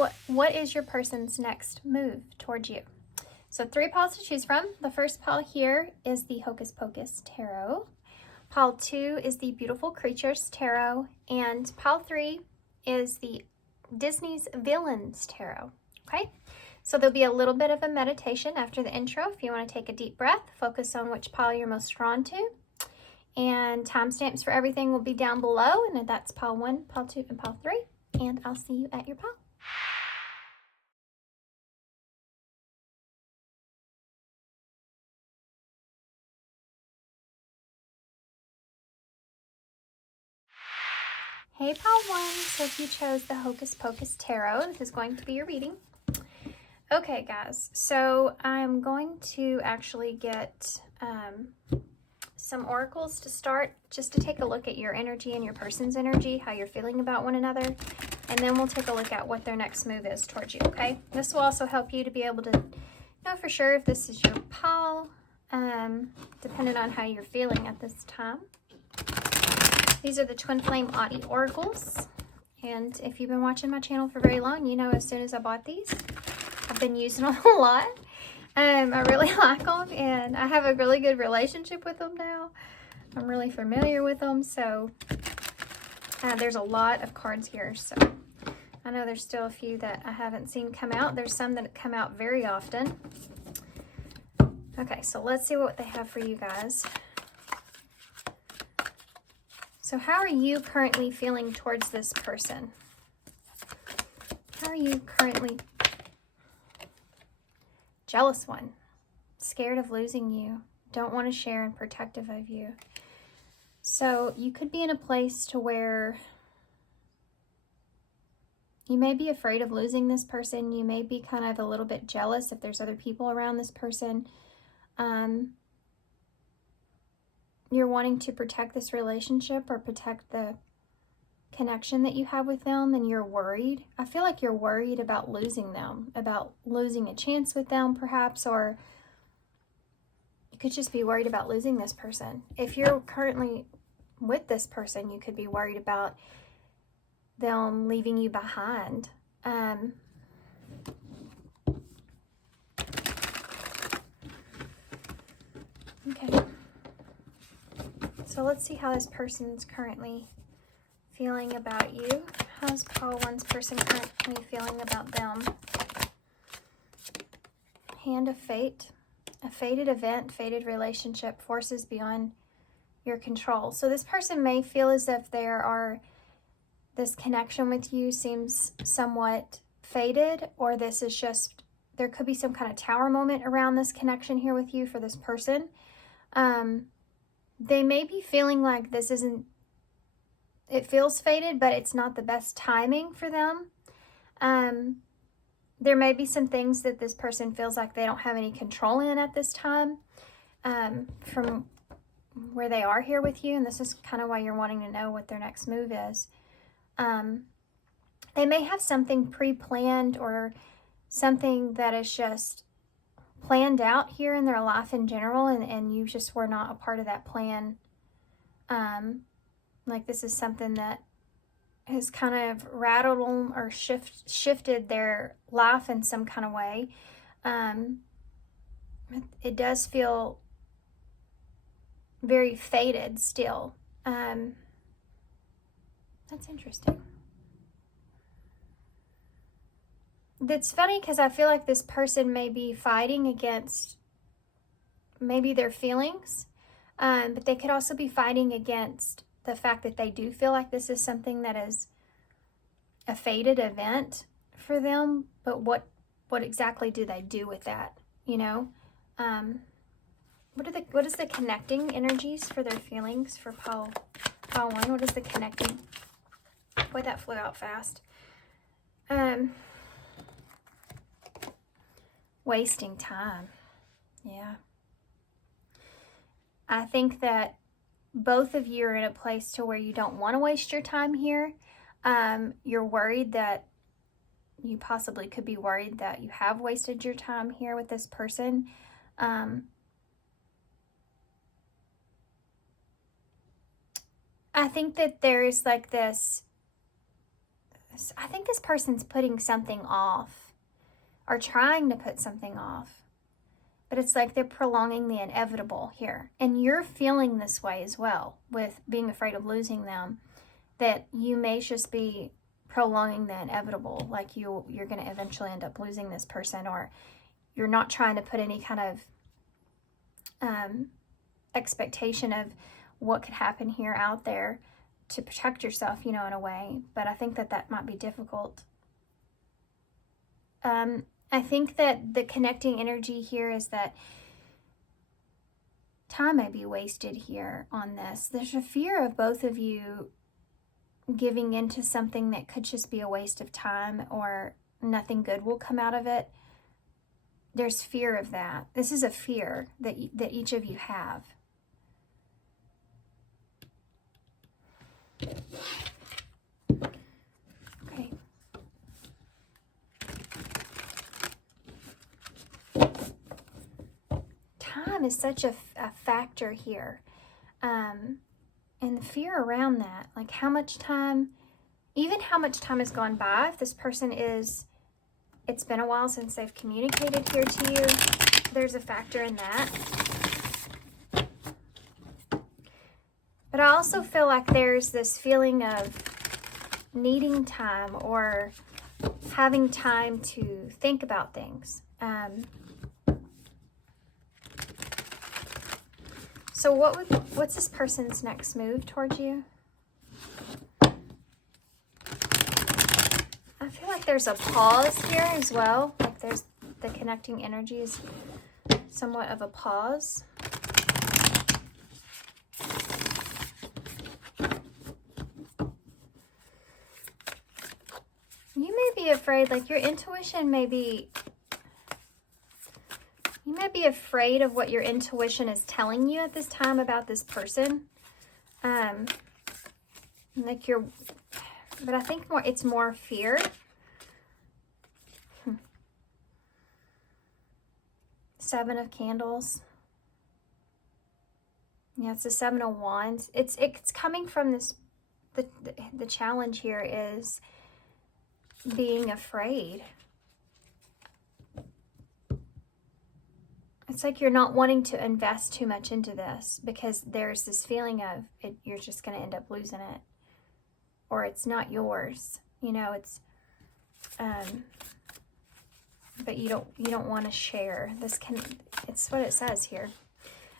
So what is your person's next move towards you? So 3 piles to choose from. The first pile here is the Hocus Pocus Tarot. Pile 2 is the Beautiful Creatures Tarot. And pile 3 is the Disney's Villains Tarot. Okay? So there'll be a little bit of a meditation after the intro. If you want to take a deep breath, focus on which pile you're most drawn to. And timestamps for everything will be down below. And that's pile 1, pile 2, and pile 3. And I'll see you at your pile. Hey pile 1, so if you chose the Hocus Pocus Tarot, this is going to be your reading. Okay guys, so I'm going to actually get some oracles to start, just to take a look at your energy and your person's energy, how you're feeling about one another, and then we'll take a look at what their next move is towards you, okay? This will also help you to be able to know for sure if this is your pile, depending on how you're feeling at this time. These are the TwinFlame Oddity oracles, and if you've been watching my channel for very long, you know as soon as I bought these, I've been using them a lot. I really like them, and I have a really good relationship with them now. I'm really familiar with them, so there's a lot of cards here. So I know there's still a few that I haven't seen come out. There's some that come out very often. Okay, so let's see what they have for you guys. So how are you currently feeling towards this person? How are you currently? Jealous one. Scared of losing you. Don't want to share and protective of you. So you could be in a place to where you may be afraid of losing this person. You may be kind of a little bit jealous if there's other people around this person. You're wanting to protect this relationship or protect the connection that you have with them, and you're worried. I feel like you're worried about losing them, about losing a chance with them perhaps, or you could just be worried about losing this person. If you're currently with this person, you could be worried about them leaving you behind. Okay. So let's see how this person's currently feeling about you. How's pile 1's person currently feeling about them? Hand of Fate. A fated event, fated relationship, forces beyond your control. So this person may feel as if this connection with you seems somewhat fated, or this is just, there could be some kind of tower moment around this connection here with you for this person. They may be feeling like this isn't, it feels fated, but it's not the best timing for them. There may be some things that this person feels like they don't have any control in at this time, from where they are here with you. And this is kind of why you're wanting to know what their next move is. They may have something pre-planned or something that is just planned out here in their life in general, and you just were not a part of that plan. Like this is something that has kind of rattled them or shifted their life in some kind of way. It does feel very fated still. That's interesting. That's funny because I feel like this person may be fighting against maybe their feelings, but they could also be fighting against the fact that they do feel like this is something that is a fated event for them. But what exactly do they do with that? You know, what is the connecting energies for their feelings for pile 1? What is the connecting? Boy, that flew out fast. Wasting time. Yeah. I think that both of you are in a place to where you don't want to waste your time here. You're worried that you possibly could be worried that you have wasted your time here with this person. I think that there is like this I think this person's putting something off or trying to put something off. But it's like they're prolonging the inevitable here. And you're feeling this way as well with being afraid of losing them, that you may just be prolonging the inevitable. Like you're going to eventually end up losing this person, or you're not trying to put any kind of expectation of what could happen here out there to protect yourself, you know, in a way. But I think that might be difficult. I think that the connecting energy here is that time may be wasted here on this. There's a fear of both of you giving into something that could just be a waste of time, or nothing good will come out of it. There's fear of that. This is a fear that each of you have. Okay. Time is such a factor here. And the fear around that, like how much time has gone by. If this person it's been a while since they've communicated here to you, there's a factor in that. But I also feel like there's this feeling of needing time or having time to think about things. So what's this person's next move towards you? I feel like there's a pause here as well. Like there's the connecting energy is somewhat of a pause. You may be afraid, like your intuition may be, you may be afraid of what your intuition is telling you at this time about this person. But I think it's more fear. Seven of Candles. Yeah, it's the Seven of Wands. It's coming from this, the challenge here is being afraid. It's like you're not wanting to invest too much into this because there's this feeling of you're just going to end up losing it, or it's not yours. You know, it's but you don't want to share. It's what it says here.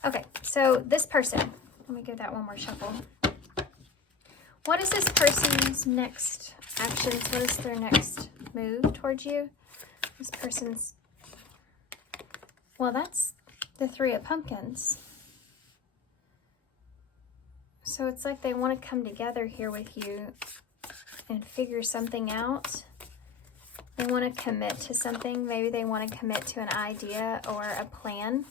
Okay, so this person, let me give that one more shuffle. What is this person's next actions? What is their next move towards you? This person's, well, that's the Three of Pumpkins. So it's like they want to come together here with you and figure something out. They want to commit to something. Maybe they want to commit to an idea or a plan.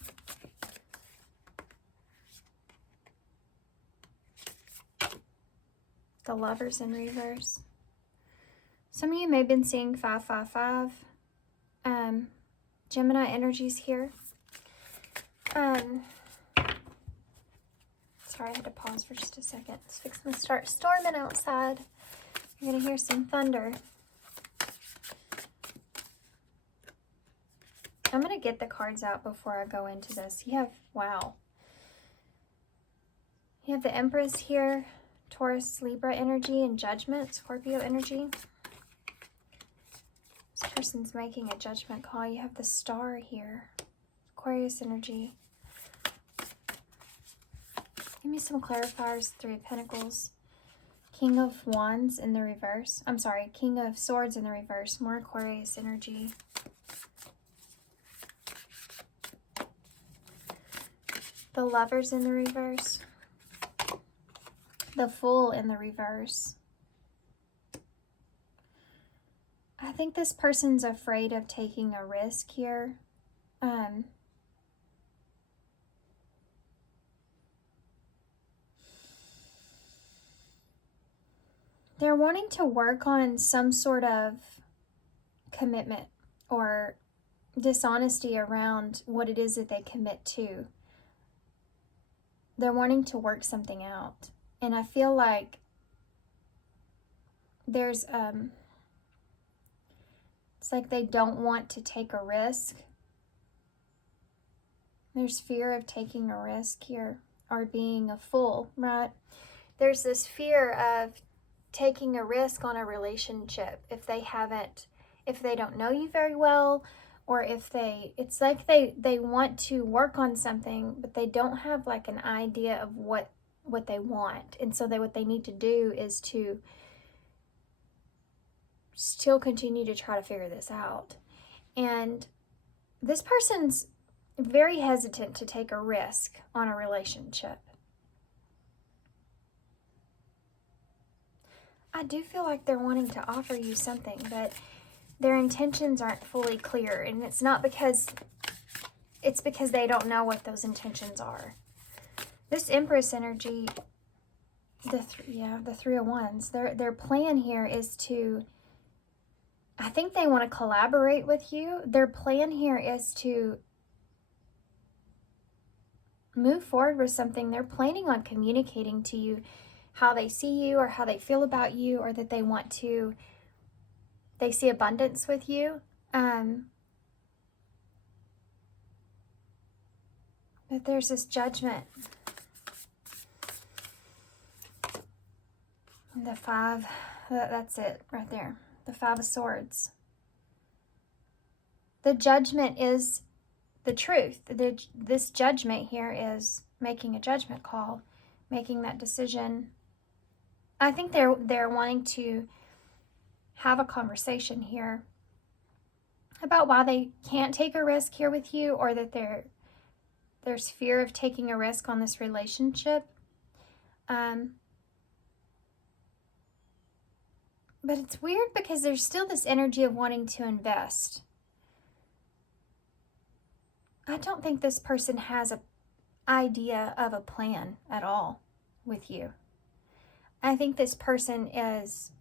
The Lovers in reverse. Some of you may have been seeing 555. Gemini energies here. Sorry, I had to pause for just a second. It's fixing to start storming outside. You're going to hear some thunder. I'm going to get the cards out before I go into this. You have, wow. You have the Empress here, Taurus, Libra energy, and Judgment, Scorpio energy. This person's making a judgment call. You have the Star here, Aquarius energy. Give me some clarifiers. Three of Pentacles. King of Wands in the reverse. I'm sorry, King of Swords in the reverse. More Aquarius energy. The Lovers in the reverse. The Fool in the reverse. I think this person's afraid of taking a risk here. They're wanting to work on some sort of commitment or dishonesty around what it is that they commit to. They're wanting to work something out. And I feel like there's It's like they don't want to take a risk. There's fear of taking a risk here, or being a fool, right? There's this fear of taking a risk on a relationship if they don't know you very well, or it's like they want to work on something, but they don't have like an idea of what they want. And so what they need to do is to still continue to try to figure this out. And this person's very hesitant to take a risk on a relationship. I do feel like they're wanting to offer you something, but their intentions aren't fully clear. And it's because they don't know what those intentions are. This Empress energy, the Three of Wands, their plan here is to, I think they want to collaborate with you. Their plan here is to move forward with something. They're planning on communicating to you how they see you, or how they feel about you, or that they see abundance with you. But there's this Judgment. The Five, that's it right there. The Five of Swords. The Judgment is the truth. This Judgment here is making a judgment call, making that decision. I think they're wanting to have a conversation here about why they can't take a risk here with you, or that there's fear of taking a risk on this relationship. But it's weird because there's still this energy of wanting to invest. I don't think this person has an idea of a plan at all with you. I think this person is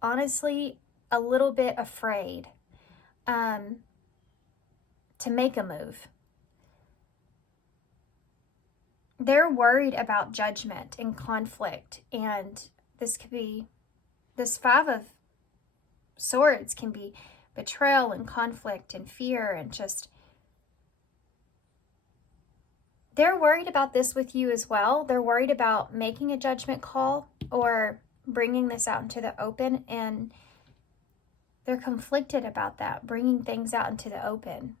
honestly a little bit afraid to make a move. They're worried about judgment and conflict, and this Five of Swords can be betrayal and conflict and fear, and just, they're worried about this with you as well. They're worried about making a judgment call or bringing this out into the open, and they're conflicted about that, bringing things out into the open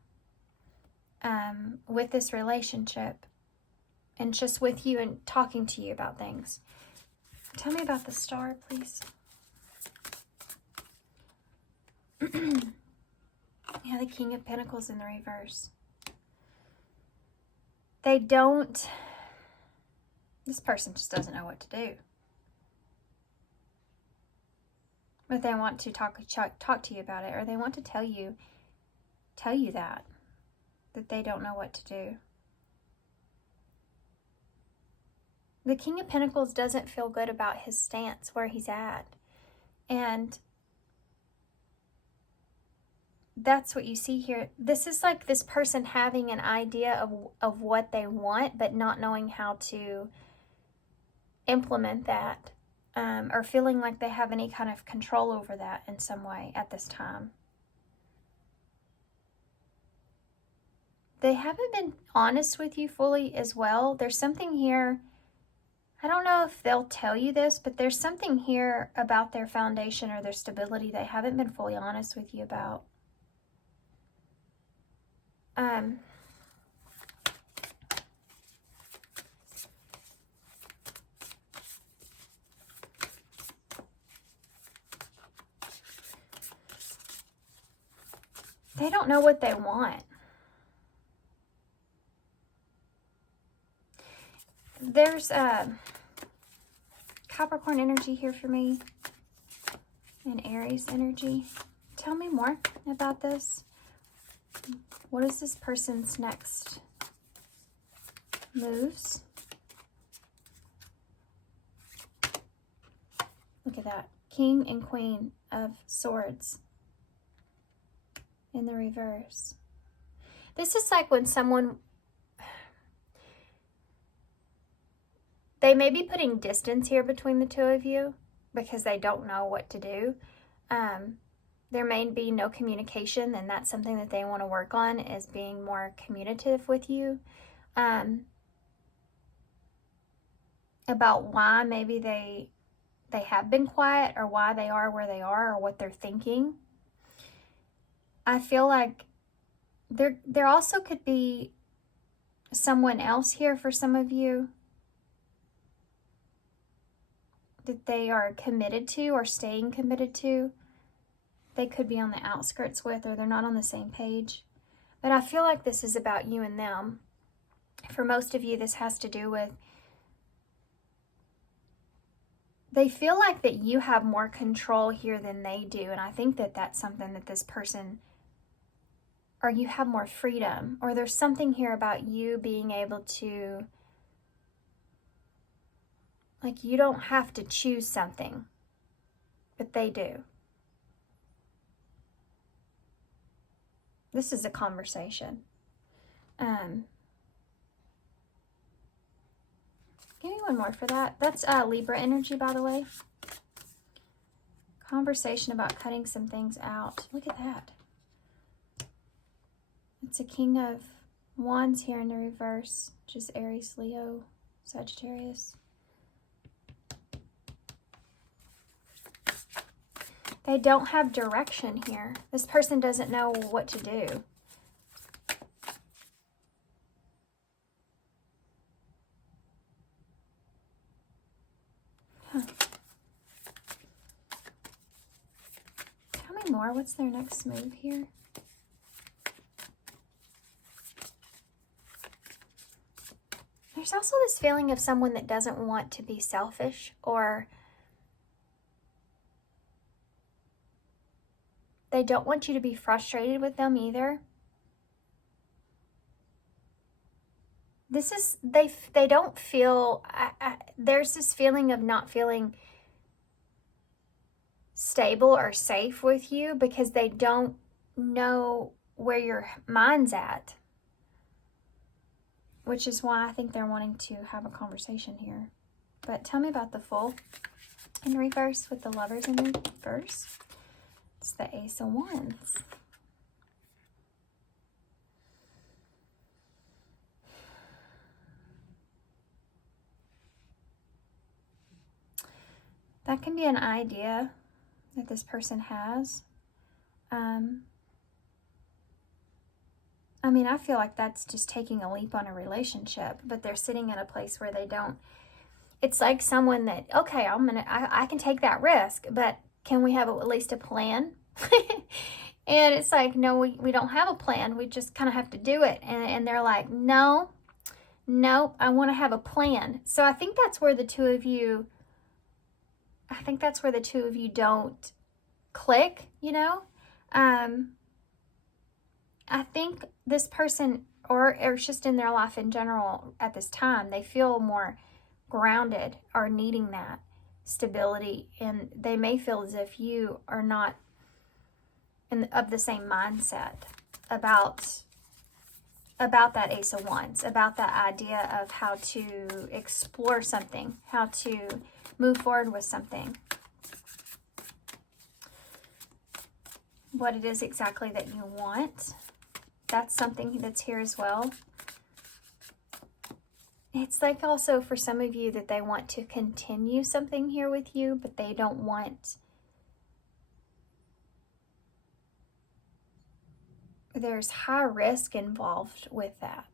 with this relationship, and just with you and talking to you about things. Tell me about the Star, please. Yeah, the King of Pentacles in the reverse. This person just doesn't know what to do. But they want to talk to you about it, or they want to tell you that they don't know what to do. The King of Pentacles doesn't feel good about his stance, where he's at. And that's what you see here. This is like this person having an idea of what they want, but not knowing how to implement that, or feeling like they have any kind of control over that in some way at this time. They haven't been honest with you fully as well. There's something here, I don't know if they'll tell you this, but there's something here about their foundation or their stability they haven't been fully honest with you about. They don't know what they want. There's Capricorn energy here for me, and Aries energy. Tell me more about this. What is this person's next moves? Look at that. King and Queen of Swords in the reverse. This is like when someone, they may be putting distance here between the two of you because they don't know what to do. there may be no communication, and that's something that they want to work on, is being more communicative with you. About why maybe they have been quiet, or why they are where they are, or what they're thinking. I feel like there also could be someone else here for some of you that they are committed to or staying committed to. They could be on the outskirts with, or they're not on the same page. But I feel like this is about you and them. For most of you, this has to do with, they feel like that you have more control here than they do. And I think that that's something that this person, or you have more freedom, or there's something here about you being able to, like, you don't have to choose something, but they do. This is a conversation. Give me one more for that. That's Libra energy, by the way. Conversation about cutting some things out. Look at that. It's a King of Wands here in the reverse, which is Aries, Leo, Sagittarius. They don't have direction here. This person doesn't know what to do. Huh. Tell me more. What's their next move here? There's also this feeling of someone that doesn't want to be selfish, or they don't want you to be frustrated with them either. This is, they don't feel, there's this feeling of not feeling stable or safe with you because they don't know where your mind's at. Which is why I think they're wanting to have a conversation here. But tell me about the Fool in reverse with the Lovers in reverse. It's the Ace of Wands. That can be an idea that this person has. I mean, I feel like that's just taking a leap on a relationship, but they're sitting in a place where they don't. It's like someone that, okay, I can take that risk, but can we have at least a plan? And it's like, no, we don't have a plan. We just kind of have to do it. And they're like, no, I want to have a plan. So I think that's where the two of you don't click, you know? I think this person, or it's just in their life in general at this time, they feel more grounded or needing that stability, and they may feel as if you are not of the same mindset about that Ace of Wands, about that idea of how to explore something, how to move forward with something. What it is exactly that you want. That's something that's here as well. It's like also for some of you that they want to continue something here with you, but they don't want, there's high risk involved with that.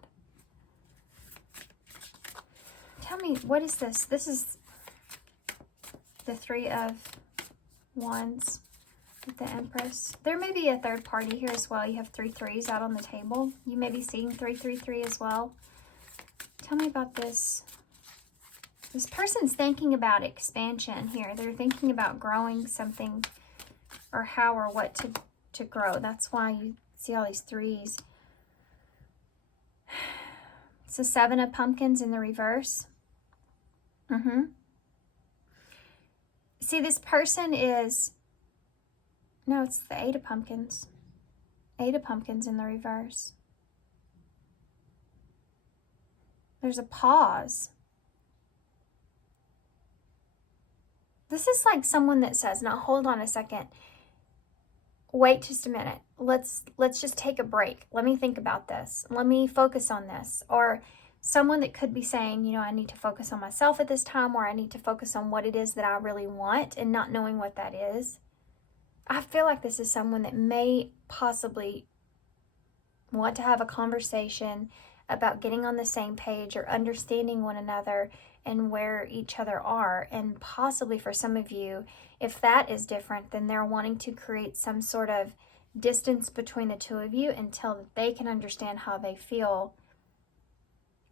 Tell me, what is this? This is the Three of Wands with the Empress. There may be a third party here as well. You have 3 threes out on the table. You may be seeing 333 as well. Tell me about this. This person's thinking about expansion here. They're thinking about growing something, or how or what to grow. That's why you see all these threes. It's the 7 of Pumpkins in the reverse. See, this person is, no, it's the 8 of Pumpkins. 8 of Pumpkins in the reverse. There's a pause. This is like someone that says, now hold on a second. wait just a minute. Let's just take a break. Let me think about this. Let me focus on this. Or someone that could be saying, you know, I need to focus on myself at this time, or I need to focus on what it is that I really want, and not knowing what that is. I feel like this is someone that may possibly want to have a conversation about getting on the same page or understanding one another and where each other are. And possibly for some of you, if that is different, then they're wanting to create some sort of distance between the two of you until they can understand how they feel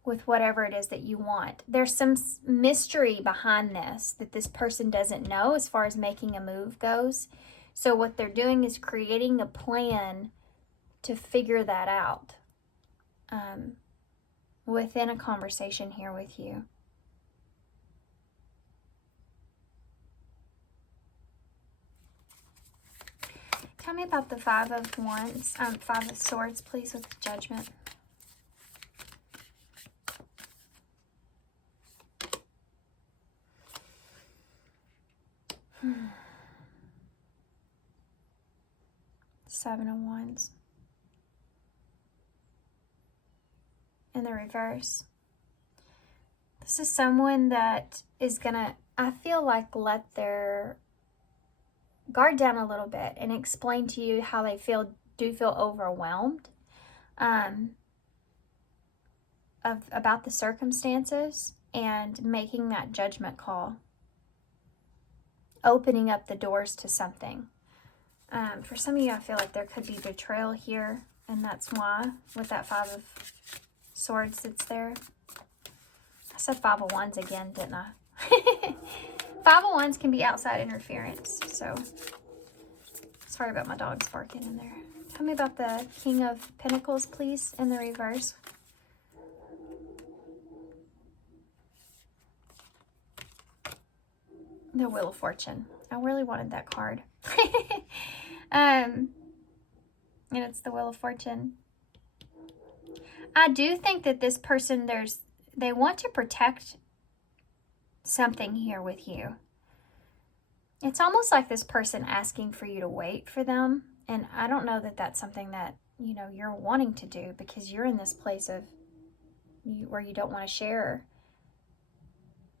with whatever it is that you want. There's some mystery behind this that this person doesn't know as far as making a move goes. So what they're doing is creating a plan to figure that out within a conversation here with you. Tell me about the Five of Wands, Five of Swords, please, with Judgment. Seven of Wands. In the reverse. This is someone that is gonna, I feel like, let their guard down a little bit and explain to you how they do feel overwhelmed about the circumstances, and making that judgment call, opening up the doors to something. For some of you, I feel like there could be betrayal here, and that's why, with that Five of Swords that's there. I said Five of Wands again, didn't I? Five of Wands can be outside interference, so sorry about my dogs barking in there. Tell me about the King of Pentacles, please, in the reverse. The Wheel of Fortune. I really wanted that card. And it's the Wheel of Fortune. I do think that this person, they want to protect something here with you. It's almost like this person asking for you to wait for them. And I don't know that that's something that, you know, you're wanting to do, because you're in this place of where you don't want to share.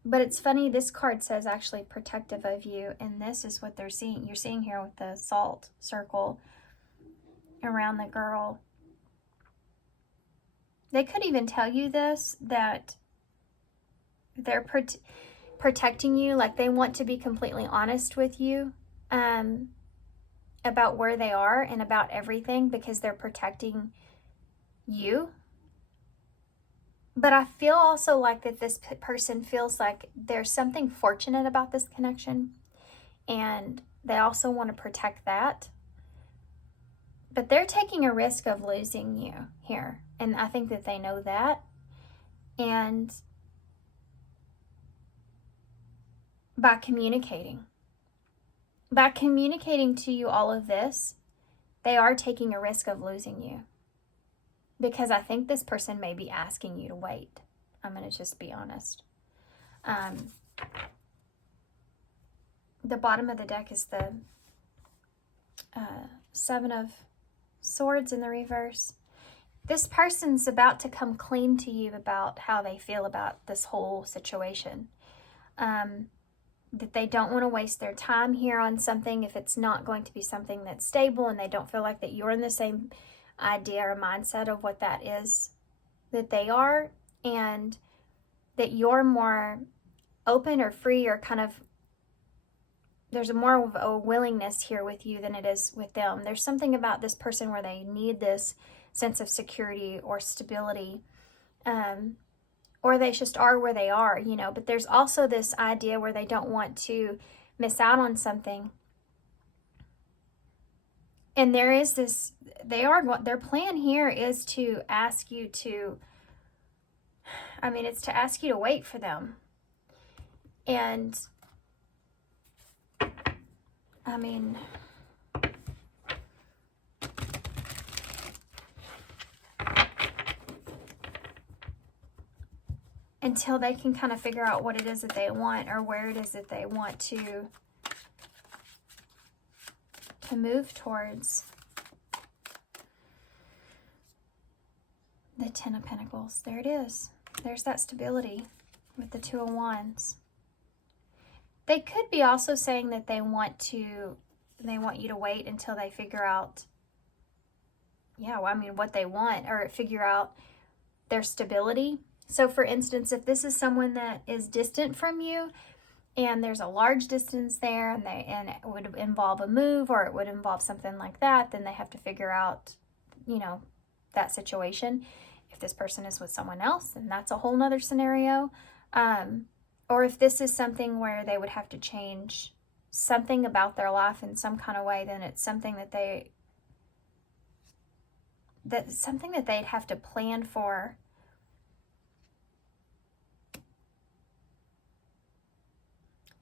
But it's funny, this card says actually protective of you, and this is what they're seeing. You're seeing here with the salt circle around the girl. They could even tell you this, that they're protecting you, like they want to be completely honest with you about where they are and about everything, because they're protecting you. But I feel also like that this person feels like there's something fortunate about this connection, and they also want to protect that. But they're taking a risk of losing you here, and I think that they know that. And by communicating to you all of this, they are taking a risk of losing you. Because I think this person may be asking you to wait. I'm going to just be honest. The bottom of the deck is the Seven of Swords in the reverse. This person's about to come clean to you about how they feel about this whole situation. That they don't want to waste their time here on something if it's not going to be something that's stable, and they don't feel like that you're in the same idea or mindset of what that is that they are, and that you're more open or free, or kind of, there's more of a willingness here with you than it is with them. There's something about this person where they need this sense of security or stability, or they just are where they are, you know. But there's also this idea where they don't want to miss out on something. And there is this, their plan here is to ask you to, it's to ask you to wait for them. And, until they can kind of figure out what it is that they want, or where it is that they want to to move towards the Ten of Pentacles. There it is. There's that stability with the Two of Wands. They could be also saying that they want you to wait until they figure out, yeah, well, I mean, what they want, or figure out their stability. So for instance, if this is someone that is distant from you and there's a large distance there and it would involve a move or it would involve something like that, then they have to figure out, you know, that situation. If this person is with someone else, then that's a whole nother scenario. Or if this is something where they would have to change something about their life in some kind of way, then it's something that they'd have to plan for.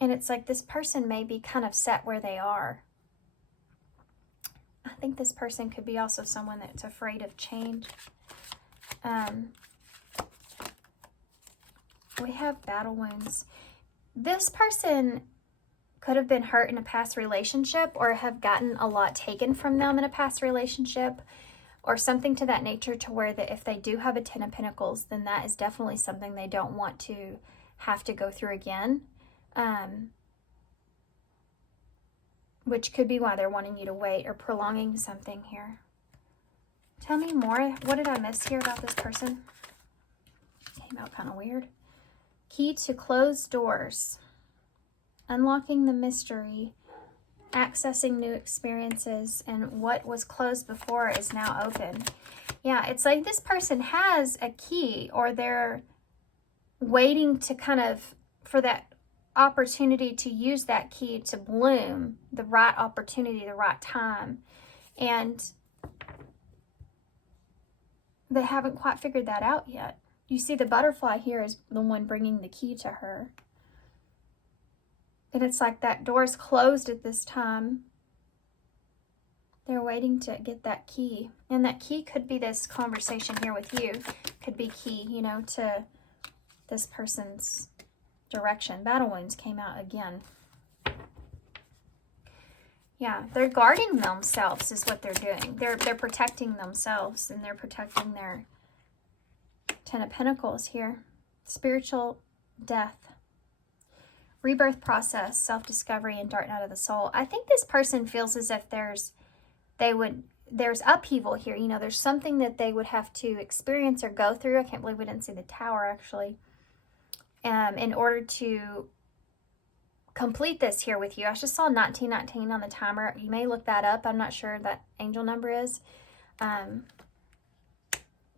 And it's like this person may be kind of set where they are. I think this person could be also someone that's afraid of change. We have battle wounds. This person could have been hurt in a past relationship or have gotten a lot taken from them in a past relationship or something to that nature, to where that if they do have a Ten of Pentacles, then that is definitely something they don't want to have to go through again. Which could be why they're wanting you to wait or prolonging something here. Tell me more. What did I miss here about this person? Came out kind of weird. Key to closed doors. Unlocking the mystery. Accessing new experiences. And what was closed before is now open. Yeah, it's like this person has a key, or they're waiting to kind of, for that opportunity to use that key to bloom, the right opportunity, the right time. And they haven't quite figured that out yet. You see the butterfly here is the one bringing the key to her. And it's like that door's closed at this time. They're waiting to get that key. And that key could be this conversation here with you. Could be key, you know, to this person's direction. Battle wounds came out again. Yeah, they're guarding themselves is what they're doing. They're protecting themselves, and they're protecting their Ten of Pentacles here. Spiritual death. Rebirth process, self-discovery, and dark night of the soul. I think this person feels as if there's upheaval here. You know, there's something that they would have to experience or go through. I can't believe we didn't see the Tower, actually. In order to complete this here with you. I just saw 1919 on the timer. You may look that up. I'm not sure that angel number is.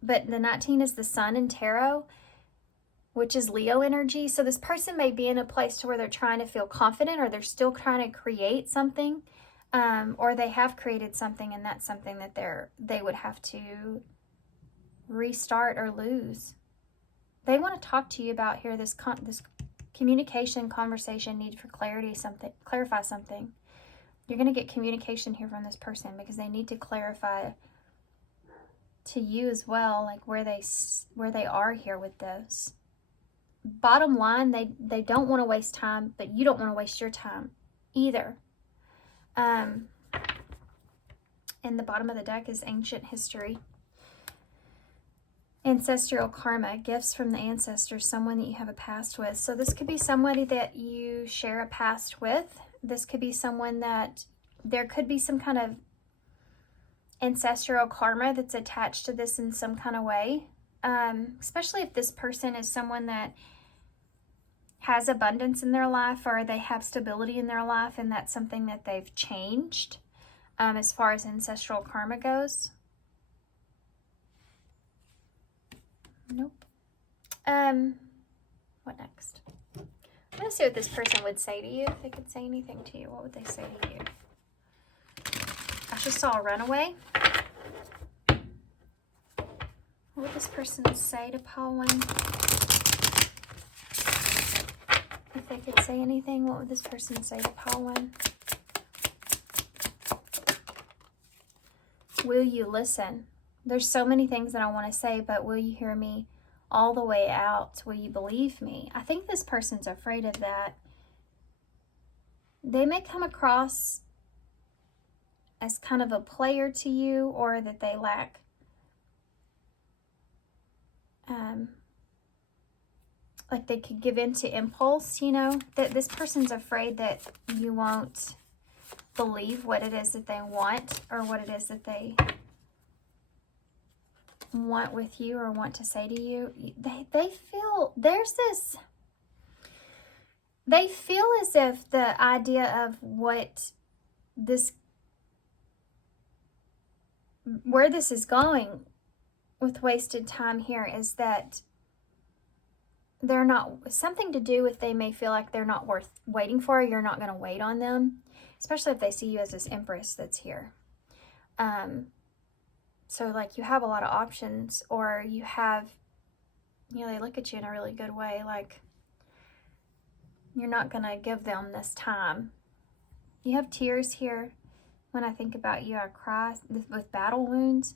But the 19 is the sun in tarot, which is Leo energy. So this person may be in a place to where they're trying to feel confident, or they're still trying to create something, or they have created something, and that's something that they would have to restart or lose. They want to talk to you about here, this communication, conversation, need for clarity, clarify something. You're going to get communication here from this person because they need to clarify to you as well, like where they are here with this. Bottom line, they don't want to waste time, but you don't want to waste your time either. And the bottom of the deck is ancient history. Ancestral karma, gifts from the ancestors, someone that you have a past with. So this could be somebody that you share a past with. This could be someone that there could be some kind of ancestral karma that's attached to this in some kind of way. Especially if this person is someone that has abundance in their life, or they have stability in their life, and that's something that they've changed as far as ancestral karma goes. Nope. What next? I'm going to see what this person would say to you. If they could say anything to you, what would they say to you? I just saw a runaway. What would this person say to Pile 1? If they could say anything, what would this person say to Pile 1? Will you listen? There's so many things that I want to say, but will you hear me all the way out? Will you believe me? I think this person's afraid of that. They may come across as kind of a player to you, or that they lack like they could give in to impulse, you know, that this person's afraid that you won't believe what it is that they want, or what it is that they want with you or want to say to you. They feel there's this, they feel as if the idea of what this, where this is going with wasted time here, is that they're not, something to do with, they may feel like they're not worth waiting for, or you're not going to wait on them, especially if they see you as this Empress that's here. So like you have a lot of options, or you have, you know, they look at you in a really good way, like you're not going to give them this time. You have tears here. When I think about you, I cry with battle wounds.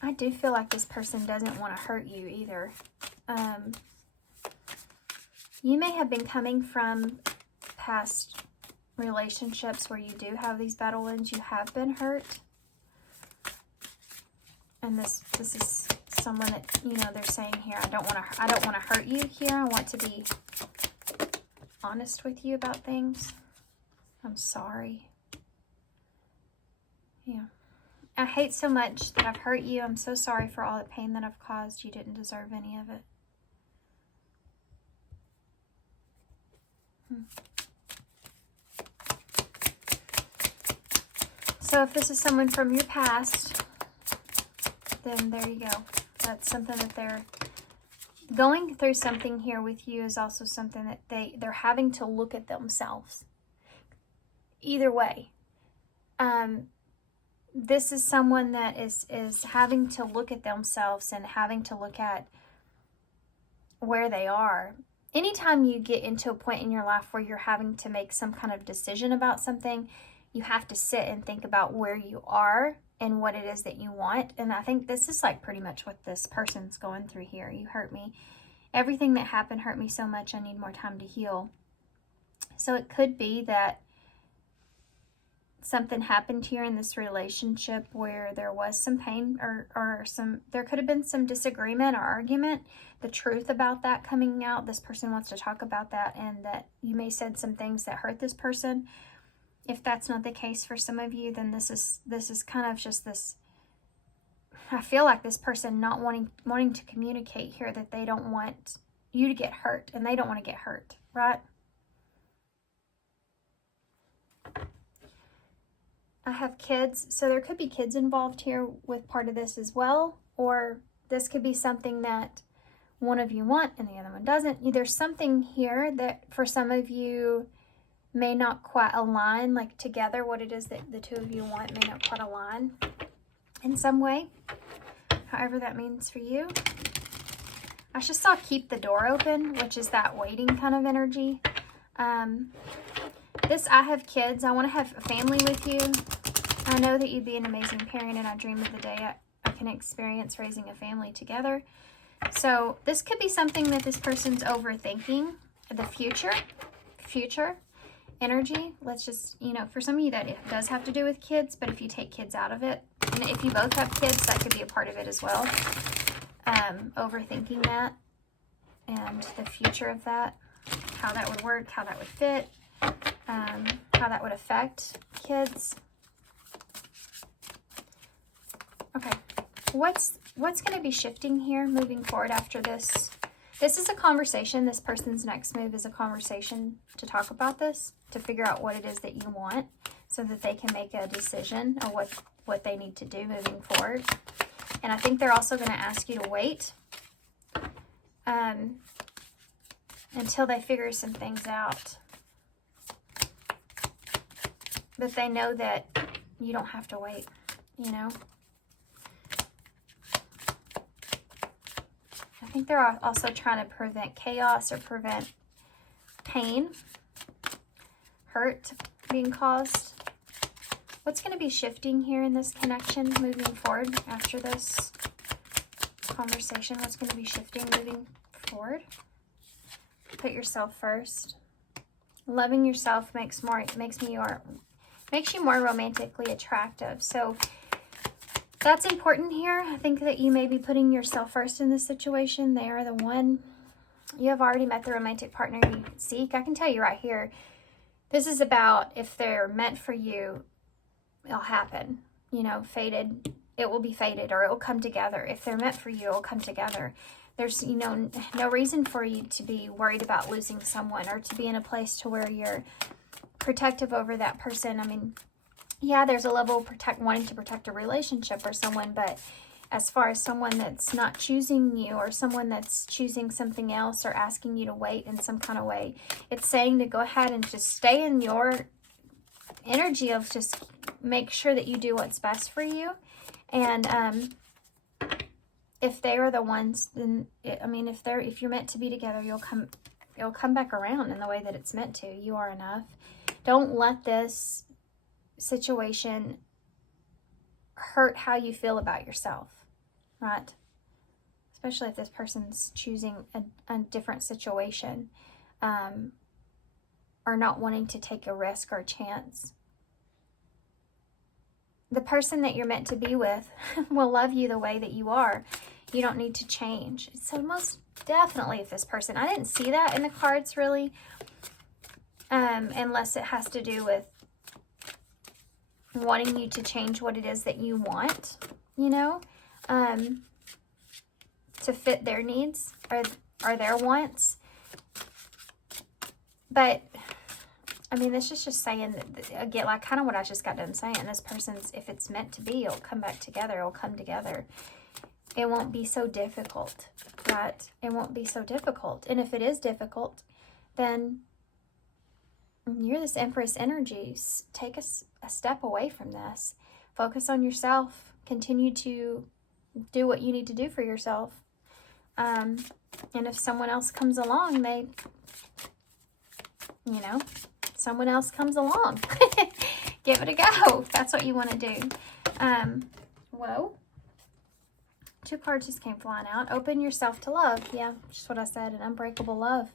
I do feel like this person doesn't want to hurt you either. You may have been coming from past relationships where you do have these battle wounds. You have been hurt. And this is someone that, you know, they're saying here, I don't want to hurt you here. I want to be honest with you about things. I'm sorry. Yeah. I hate so much that I've hurt you. I'm so sorry for all the pain that I've caused. You didn't deserve any of it. So if this is someone from your past, then there you go. That's something that they're going through. Something here with you is also something that they're having to look at themselves. Either way. This is someone that is having to look at themselves and having to look at where they are. Anytime you get into a point in your life where you're having to make some kind of decision about something, you have to sit and think about where you are and what it is that you want. And I think this is like pretty much what this person's going through here. You hurt me. Everything that happened hurt me so much. I need more time to heal. So it could be that something happened here in this relationship where there was some pain, or there could have been some disagreement or argument. The truth about that coming out, this person wants to talk about that, and that you may said some things that hurt this person. If that's not the case for some of you, then this is kind of just this, I feel like this person not wanting to communicate here that they don't want you to get hurt, and they don't want to get hurt, right? I have kids, so there could be kids involved here with part of this as well, or this could be something that one of you want and the other one doesn't. There's something here that for some of you may not quite align, like together, what it is that the two of you want may not quite align in some way, however that means for you. I just saw keep the door open, which is that waiting kind of energy. I have kids. I want to have a family with you. I know that you'd be an amazing parent, and I dream of the day I can experience raising a family together. So this could be something that this person's overthinking, the future energy. Let's just, you know, for some of you that it does have to do with kids, but if you take kids out of it, and if you both have kids, that could be a part of it as well. Overthinking that and the future of that, how that would work, how that would fit, how that would affect kids. Okay, what's going to be shifting here moving forward after this? This is a conversation. This person's next move is a conversation to talk about this, to figure out what it is that you want so that they can make a decision of what they need to do moving forward. And I think they're also going to ask you to wait until they figure some things out. But they know that you don't have to wait, you know. I think they're also trying to prevent chaos or prevent pain, hurt being caused. What's going to be shifting here in this connection moving forward after this conversation? What's going to be shifting moving forward? Put yourself first. Loving yourself makes Makes you more romantically attractive. So that's important here. I think that you may be putting yourself first in this situation. They are the one. You have already met the romantic partner you seek. I can tell you right here, this is about if they're meant for you, it'll happen. You know, fated, it will be fated, or it will come together. If they're meant for you, it will come together. There's, you know, no reason for you to be worried about losing someone or to be in a place to where you're protective over that person. I mean, yeah, there's a level of wanting to protect a relationship or someone, but as far as someone that's not choosing you or someone that's choosing something else or asking you to wait in some kind of way, it's saying to go ahead and just stay in your energy of just make sure that you do what's best for you. And if they are the ones, then I mean, if you're meant to be together, it'll come back around in the way that it's meant to. You are enough. Don't let this situation hurt how you feel about yourself, right? Especially if this person's choosing a different situation, or not wanting to take a risk or a chance. The person that you're meant to be with will love you the way that you are. You don't need to change. So most definitely if this person, I didn't see that in the cards really, unless it has to do with wanting you to change what it is that you want, you know, to fit their needs or their wants. But I mean, this is just saying that, again, like kind of what I just got done saying. This person's, if it's meant to be, it'll come back together. It'll come together. It won't be so difficult, right? It won't be so difficult. And if it is difficult, then you're this Empress energy. Take a step away from this. Focus on yourself. Continue to do what you need to do for yourself. And if someone else comes along, someone else comes along. Give it a go. That's what you want to do. Whoa. 2 cards just came flying out. Open yourself to love. Yeah, just what I said. An unbreakable love.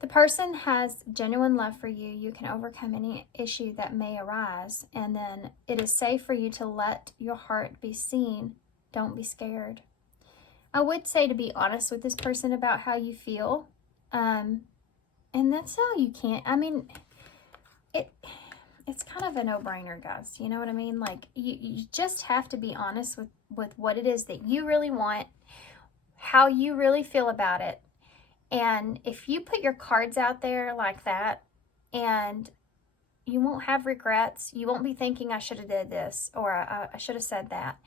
The person has genuine love for you. You can overcome any issue that may arise. And then it is safe for you to let your heart be seen. Don't be scared. I would say to be honest with this person about how you feel. And that's all you can. I mean, it's kind of a no-brainer, guys. You know what I mean? Like, you just have to be honest with what it is that you really want, how you really feel about it. And if you put your cards out there like that, and you won't have regrets, you won't be thinking I should have did this, or I should have said that,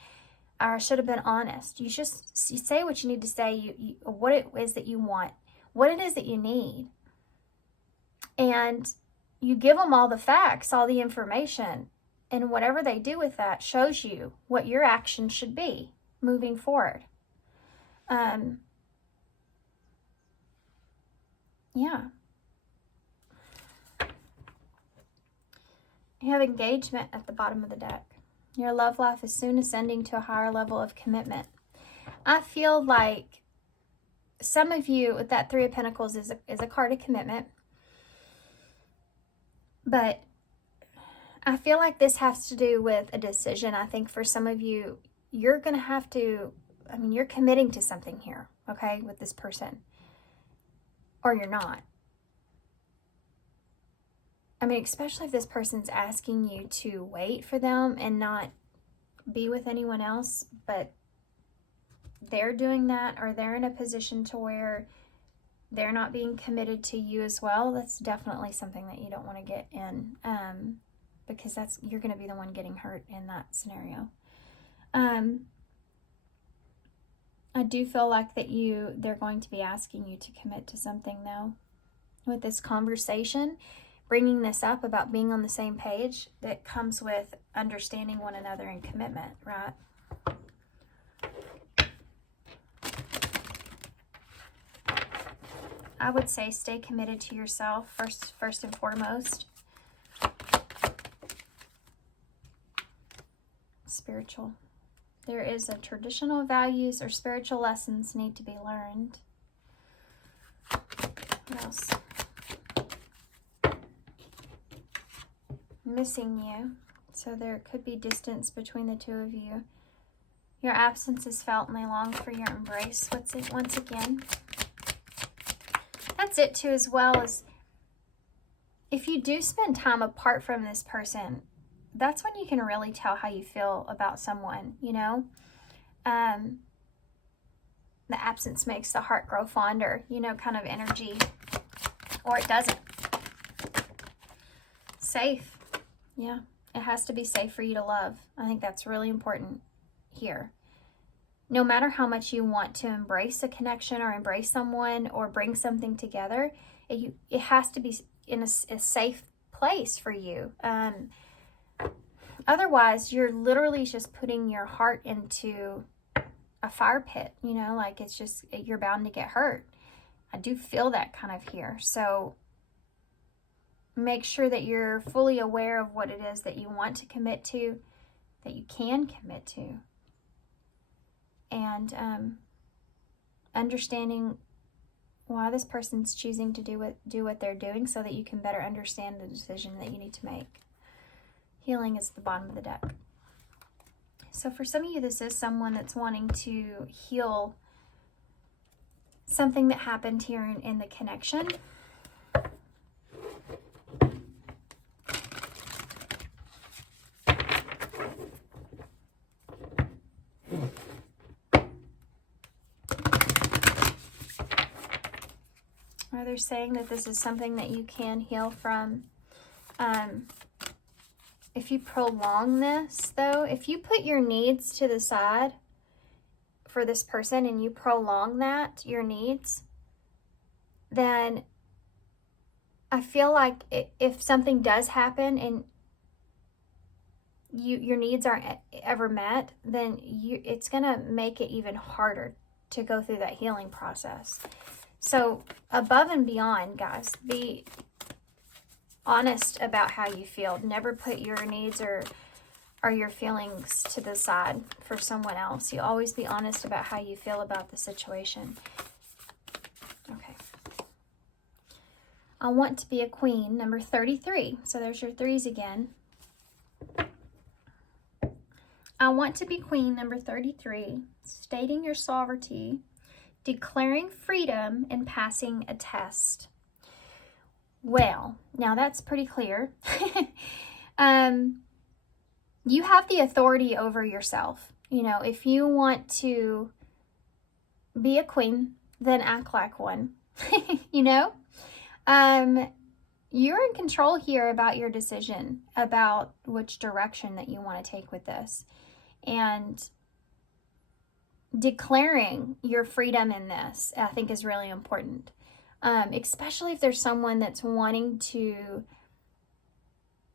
or I should have been honest. You say what you need to say, what it is that you want, what it is that you need. And you give them all the facts, all the information, and whatever they do with that shows you what your action should be moving forward. Yeah. You have engagement at the bottom of the deck. Your love life is soon ascending to a higher level of commitment. I feel like some of you, with that 3 of Pentacles, is a card of commitment. But I feel like this has to do with a decision. I think for some of you, you're going to have to, I mean, you're committing to something here, okay, with this person. Or you're not. I mean, especially if this person's asking you to wait for them and not be with anyone else, but they're doing that, or they're in a position to where they're not being committed to you as well. That's definitely something that you don't want to get in, because you're going to be the one getting hurt in that scenario. I do feel like that they're going to be asking you to commit to something though. With this conversation, bringing this up about being on the same page, that comes with understanding one another and commitment, right? I would say stay committed to yourself first and foremost. Spiritual. There is a traditional values or spiritual lessons need to be learned. What else? missing you. So there could be distance between the two of you. Your absence is felt and they long for your embrace. What's it once again? That's it too, as well as if you do spend time apart from this person, that's when you can really tell how you feel about someone, you know? The absence makes the heart grow fonder, you know, kind of energy, or it doesn't. Safe. Yeah, it has to be safe for you to love. I think that's really important here. No matter how much you want to embrace a connection or embrace someone or bring something together, it has to be in a safe place for you. Otherwise, you're literally just putting your heart into a fire pit, you know, like it's just, you're bound to get hurt. I do feel that kind of here. So make sure that you're fully aware of what it is that you want to commit to, that you can commit to. And understanding why this person's choosing to do what they're doing, so that you can better understand the decision that you need to make. Healing is at the bottom of the deck. So for some of you, this is someone that's wanting to heal something that happened here in the connection. Or they're saying that this is something that you can heal from. If you prolong this, though, if you put your needs to the side for this person and you prolong that, your needs, then I feel like if something does happen and your needs aren't ever met, then it's going to make it even harder to go through that healing process. So above and beyond, guys, be honest about how you feel. Never put your needs or your feelings to the side for someone else. You always be honest about how you feel about the situation. Okay. I want to be a queen, number 33. So there's your threes again. I want to be queen, number 33, stating your sovereignty, declaring freedom, and passing a test. Well, now that's pretty clear. You have the authority over yourself. You know, if you want to be a queen, then act like one. You know? You're in control here about your decision, about which direction that you want to take with this. And declaring your freedom in this, I think, is really important. Especially if there's someone that's wanting to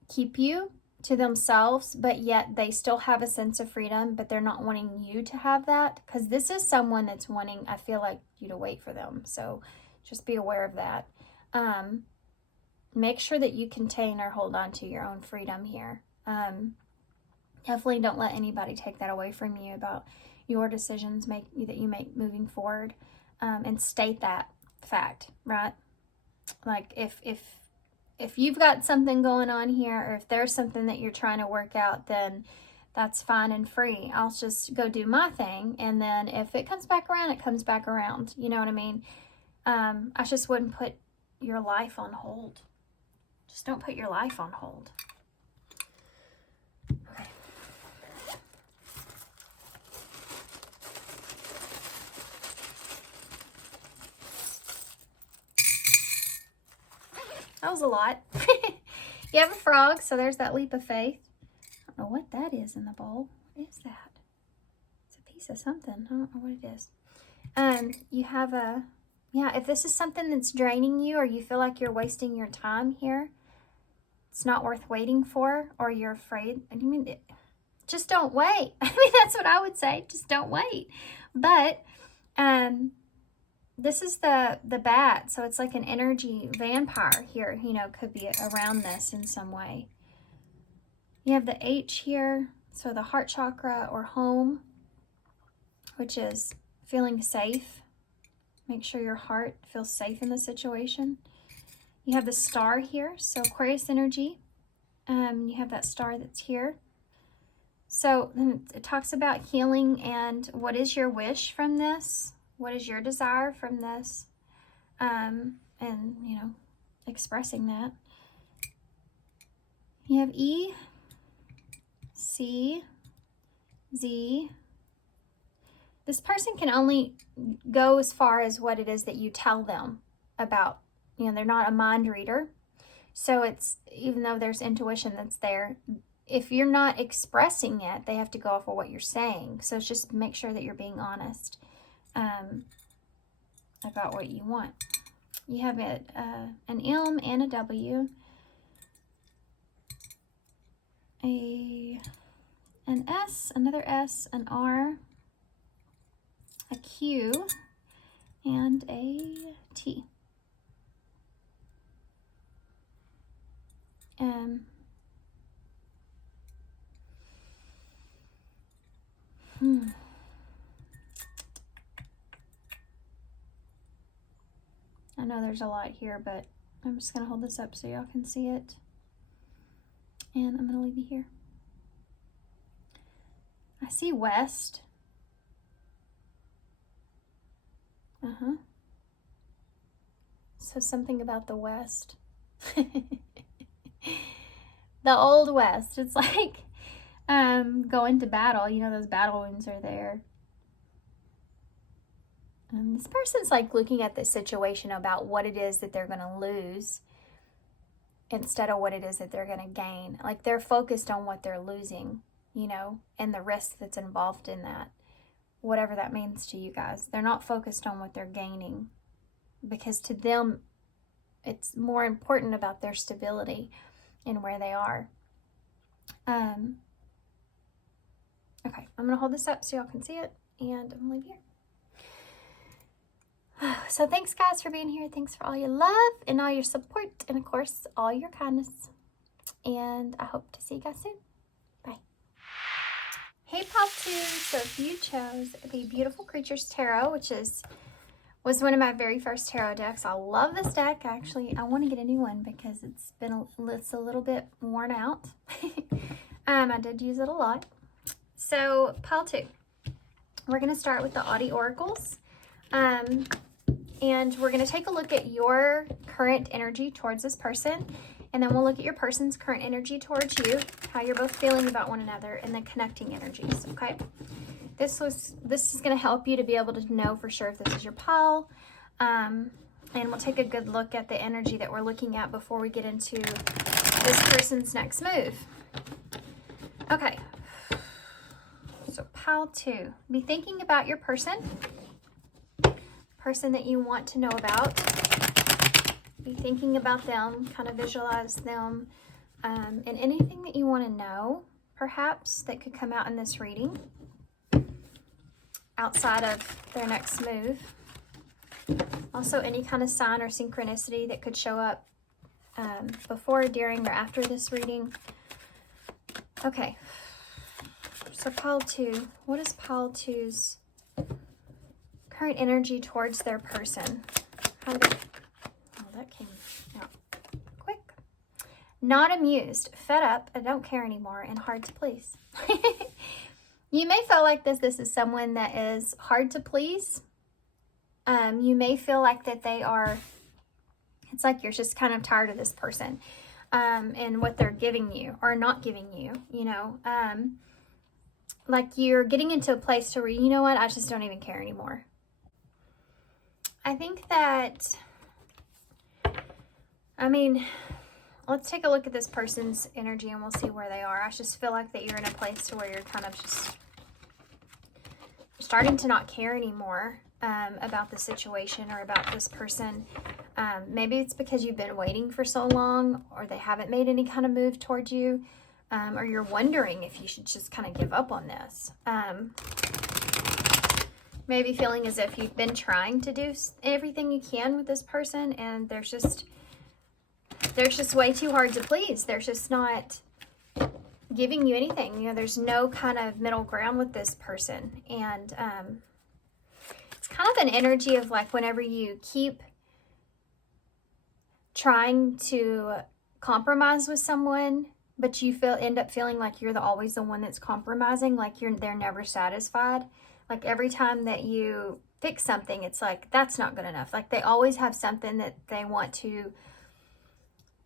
keep you to themselves, but yet they still have a sense of freedom, but they're not wanting you to have that. Because this is someone that's wanting, I feel like, you to wait for them. So just be aware of that. Make sure that you contain or hold on to your own freedom here. Definitely don't let anybody take that away from you about your decisions that you make moving forward, and state that fact, right? Like if you've got something going on here, or if there's something that you're trying to work out, then that's fine and free. I'll just go do my thing, and then if it comes back around, it comes back around. You know what I mean? I just wouldn't put your life on hold. Just don't put your life on hold. Okay. That was a lot. You have a frog, so there's that leap of faith. I don't know what that is in the bowl. What is that? It's a piece of something. I don't know what it is. You have a, yeah, if this is something that's draining you, or you feel like you're wasting your time here, it's not worth waiting for, or you're afraid. I mean, just don't wait. I mean, that's what I would say. Just don't wait. But this is the bat, so it's like an energy vampire here, you know, could be around this in some way. You have the H here, so the heart chakra or home, which is feeling safe. Make sure your heart feels safe in the situation. You have the star here, so Aquarius energy. You have that star that's here. So it talks about healing and what is your wish from this? What is your desire from this? And, you know, expressing that. You have E, C, Z. This person can only go as far as what it is that you tell them about. You know, they're not a mind reader. So it's, even though there's intuition that's there, if you're not expressing it, they have to go off of what you're saying. So it's just make sure that you're being honest about what you want. You have an M and a W, an S, another S, an R, a Q, and a T. I know there's a lot here, but I'm just going to hold this up so y'all can see it. And I'm going to leave you here. I see west. So something about the west. The old west. It's like going to battle. You know, those battle wounds are there. This person's like looking at the situation about what it is that they're going to lose instead of what it is that they're going to gain. Like they're focused on what they're losing, you know, and the risk that's involved in that. Whatever that means to you guys. They're not focused on what they're gaining, because to them, it's more important about their stability and where they are. Okay, I'm going to hold this up so y'all can see it, and I'm going to leave here. So thanks, guys, for being here. Thanks for all your love and all your support, and of course, all your kindness. And I hope to see you guys soon. Bye. Hey, Pop 2. So if you chose the Beautiful Creatures Tarot, which was one of my very first tarot decks. I love this deck. Actually, I want to get a new one because it's a little bit worn out. I did use it a lot. So pile 2, we're going to start with the Oddity Oracles. And we're going to take a look at your current energy towards this person. And then we'll look at your person's current energy towards you, how you're both feeling about one another, and then connecting energies, okay? This is going to help you to be able to know for sure if this is your pile. And we'll take a good look at the energy that we're looking at before we get into this person's next move. Okay. So pile 2. Be thinking about your person that you want to know about. Be thinking about them, kind of visualize them, and anything that you want to know, perhaps, that could come out in this reading outside of their next move. Also, any kind of sign or synchronicity that could show up before, during, or after this reading. Okay, so pile 2. What is pile 2's current energy towards their person? How did that came out quick. Not amused, fed up, I don't care anymore, and hard to please. You may feel like this is someone that is hard to please. You may feel like that they are, it's like you're just kind of tired of this person and what they're giving you or not giving you, you know. Like you're getting into a place to where, you know what, I just don't even care anymore. I think that, I mean, let's take a look at this person's energy and we'll see where they are. I just feel like that you're in a place to where you're kind of just starting to not care anymore about the situation or about this person. Maybe it's because you've been waiting for so long, or they haven't made any kind of move towards you, or you're wondering if you should just kind of give up on this. Maybe feeling as if you've been trying to do everything you can with this person, and they're just way too hard to please. They're just not giving you anything. You know, there's no kind of middle ground with this person. And it's kind of an energy of like whenever you keep trying to compromise with someone, but you end up feeling like you're always the one that's compromising, like they're never satisfied. Like every time that you fix something, it's like, that's not good enough. Like they always have something that they want to,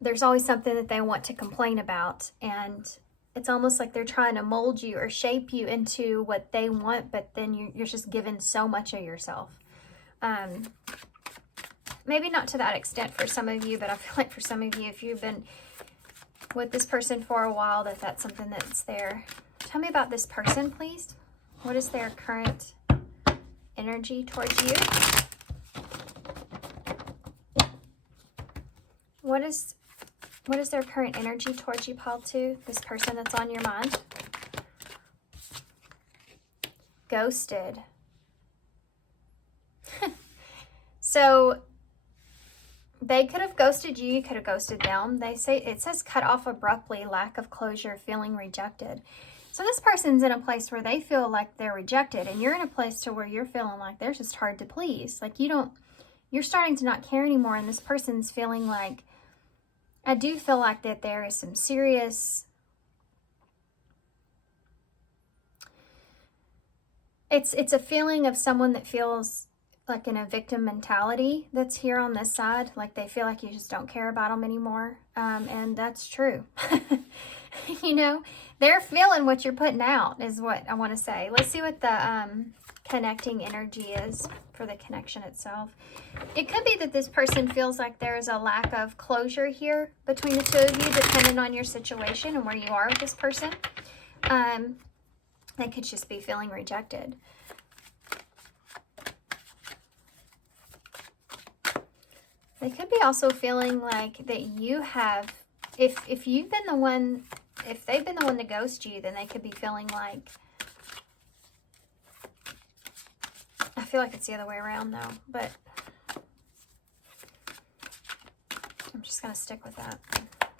there's always something that they want to complain about. And it's almost like they're trying to mold you or shape you into what they want, but then you're just giving so much of yourself. Maybe not to that extent for some of you, but I feel like for some of you, if you've been with this person for a while, that's something that's there. Tell me about this person, please. What is their current energy towards you? What is their current energy towards you, Paul, too? This person that's on your mind? Ghosted. So they could have ghosted you. You could have ghosted them. It says cut off abruptly, lack of closure, feeling rejected. So this person's in a place where they feel like they're rejected, and you're in a place to where you're feeling like they're just hard to please. Like you're starting to not care anymore, and this person's feeling like, I do feel like that there is some serious, it's a feeling of someone that feels like in a victim mentality that's here on this side. Like they feel like you just don't care about them anymore. And that's true. You know, they're feeling what you're putting out is what I want to say. Let's see what the connecting energy is for the connection itself. It could be that this person feels like there's a lack of closure here between the two of you, depending on your situation and where you are with this person. They could just be feeling rejected. They could be also feeling like that you have, if you've been the one, if they've been the one to ghost you, then they could be feeling like, I feel like it's the other way around though, but I'm just going to stick with that,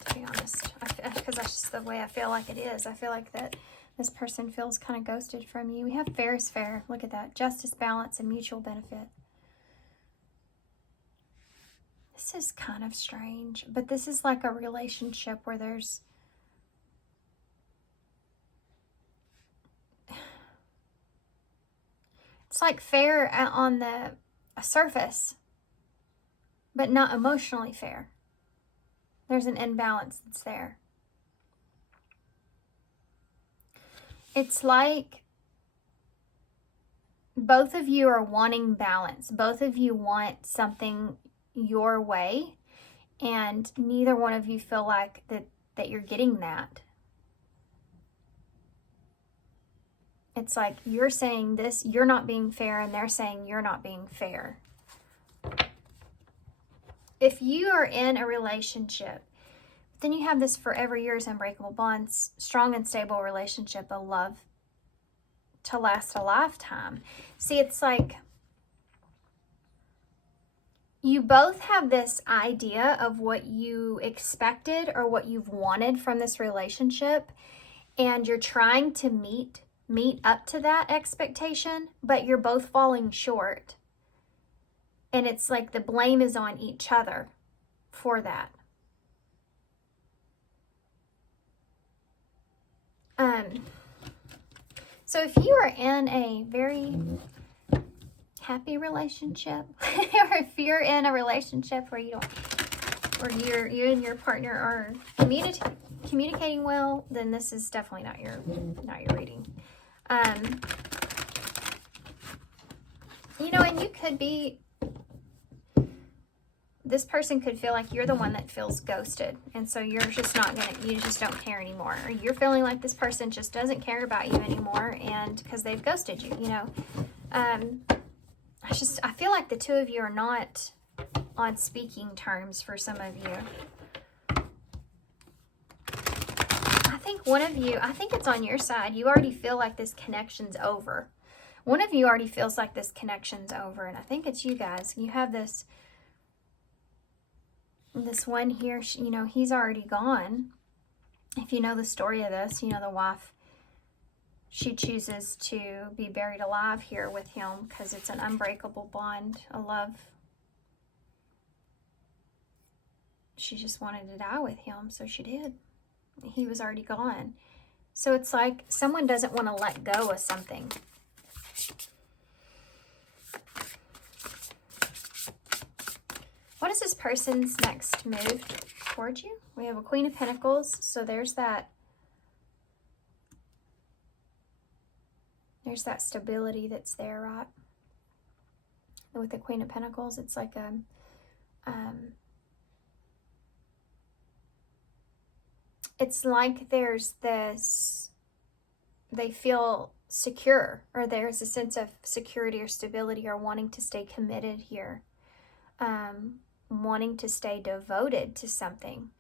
to be honest, because that's just the way I feel like it is. I feel like that this person feels kind of ghosted from you. We have fair is fair. Look at that. Justice, balance, and mutual benefit. This is kind of strange, but this is like a relationship where there's it's like fair on the surface, but not emotionally fair. There's an imbalance that's there. It's like both of you are wanting balance. Both of you want something your way, and neither one of you feel like that you're getting that. It's like you're saying this, you're not being fair, and they're saying you're not being fair. If you are in a relationship, then you have this forever years unbreakable bonds, strong and stable relationship, a love to last a lifetime. See, it's like you both have this idea of what you expected or what you've wanted from this relationship, and you're trying to meet up to that expectation, but you're both falling short. And it's like the blame is on each other for that. So if you are in a very happy relationship, or if you're in a relationship where you and your partner are communicating well, then this is definitely not your reading. You know, and you could be, this person could feel like you're the one that feels ghosted, and so you just don't care anymore, or you're feeling like this person just doesn't care about you anymore, and because they've ghosted you, you know. I feel like the two of you are not on speaking terms for some of you. I think one of you, I think it's on your side, you already feel like this connection's over. One of you already feels like this connection's over, and I think it's you guys. You have this one here, you know, he's already gone. If you know the story of this, you know, the wife, she chooses to be buried alive here with him because it's an unbreakable bond, a love. She just wanted to die with him, so she did. he was already gone. So it's like someone doesn't want to let go of something. What is this person's next move towards you? We have a Queen of Pentacles, so there's that stability that's there, right? And with the Queen of Pentacles, it's like it's like there's this, they feel secure, or there's a sense of security or stability, or wanting to stay committed here, wanting to stay devoted to something.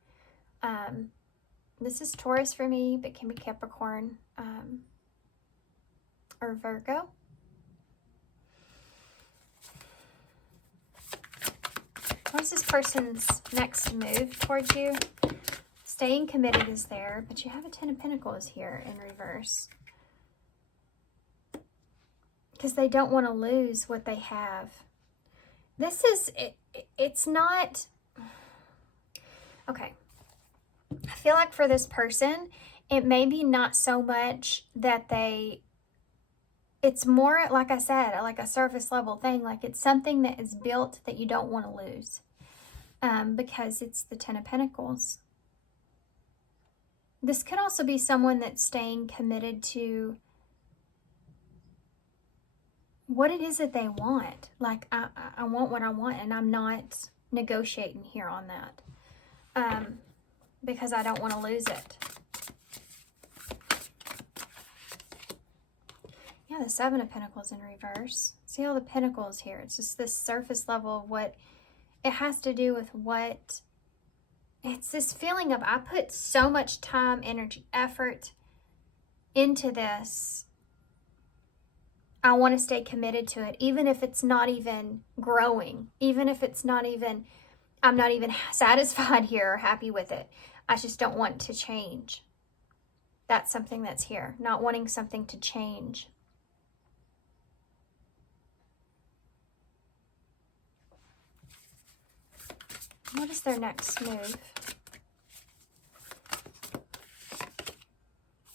This is Taurus for me, but can be Capricorn or Virgo. What is this person's next move towards you? Staying committed is there, but you have a Ten of Pentacles here in reverse. Because they don't want to lose what they have. This is, it's not, okay. I feel like for this person, it may be not so much that it's more, like I said, like a surface level thing. Like it's something that is built that you don't want to lose. Because it's the Ten of Pentacles. This could also be someone that's staying committed to what it is that they want. Like, I want what I want, and I'm not negotiating here on that. Because I don't want to lose it. Yeah, the Seven of Pentacles in reverse. See all the pentacles here. It's just this surface level of what it has to do with what. It's this feeling of, I put so much time, energy, effort into this. I want to stay committed to it, even if it's not even growing, even if it's not even, I'm not even satisfied here or happy with it. I just don't want to change. That's something that's here, not wanting something to change. What is their next move?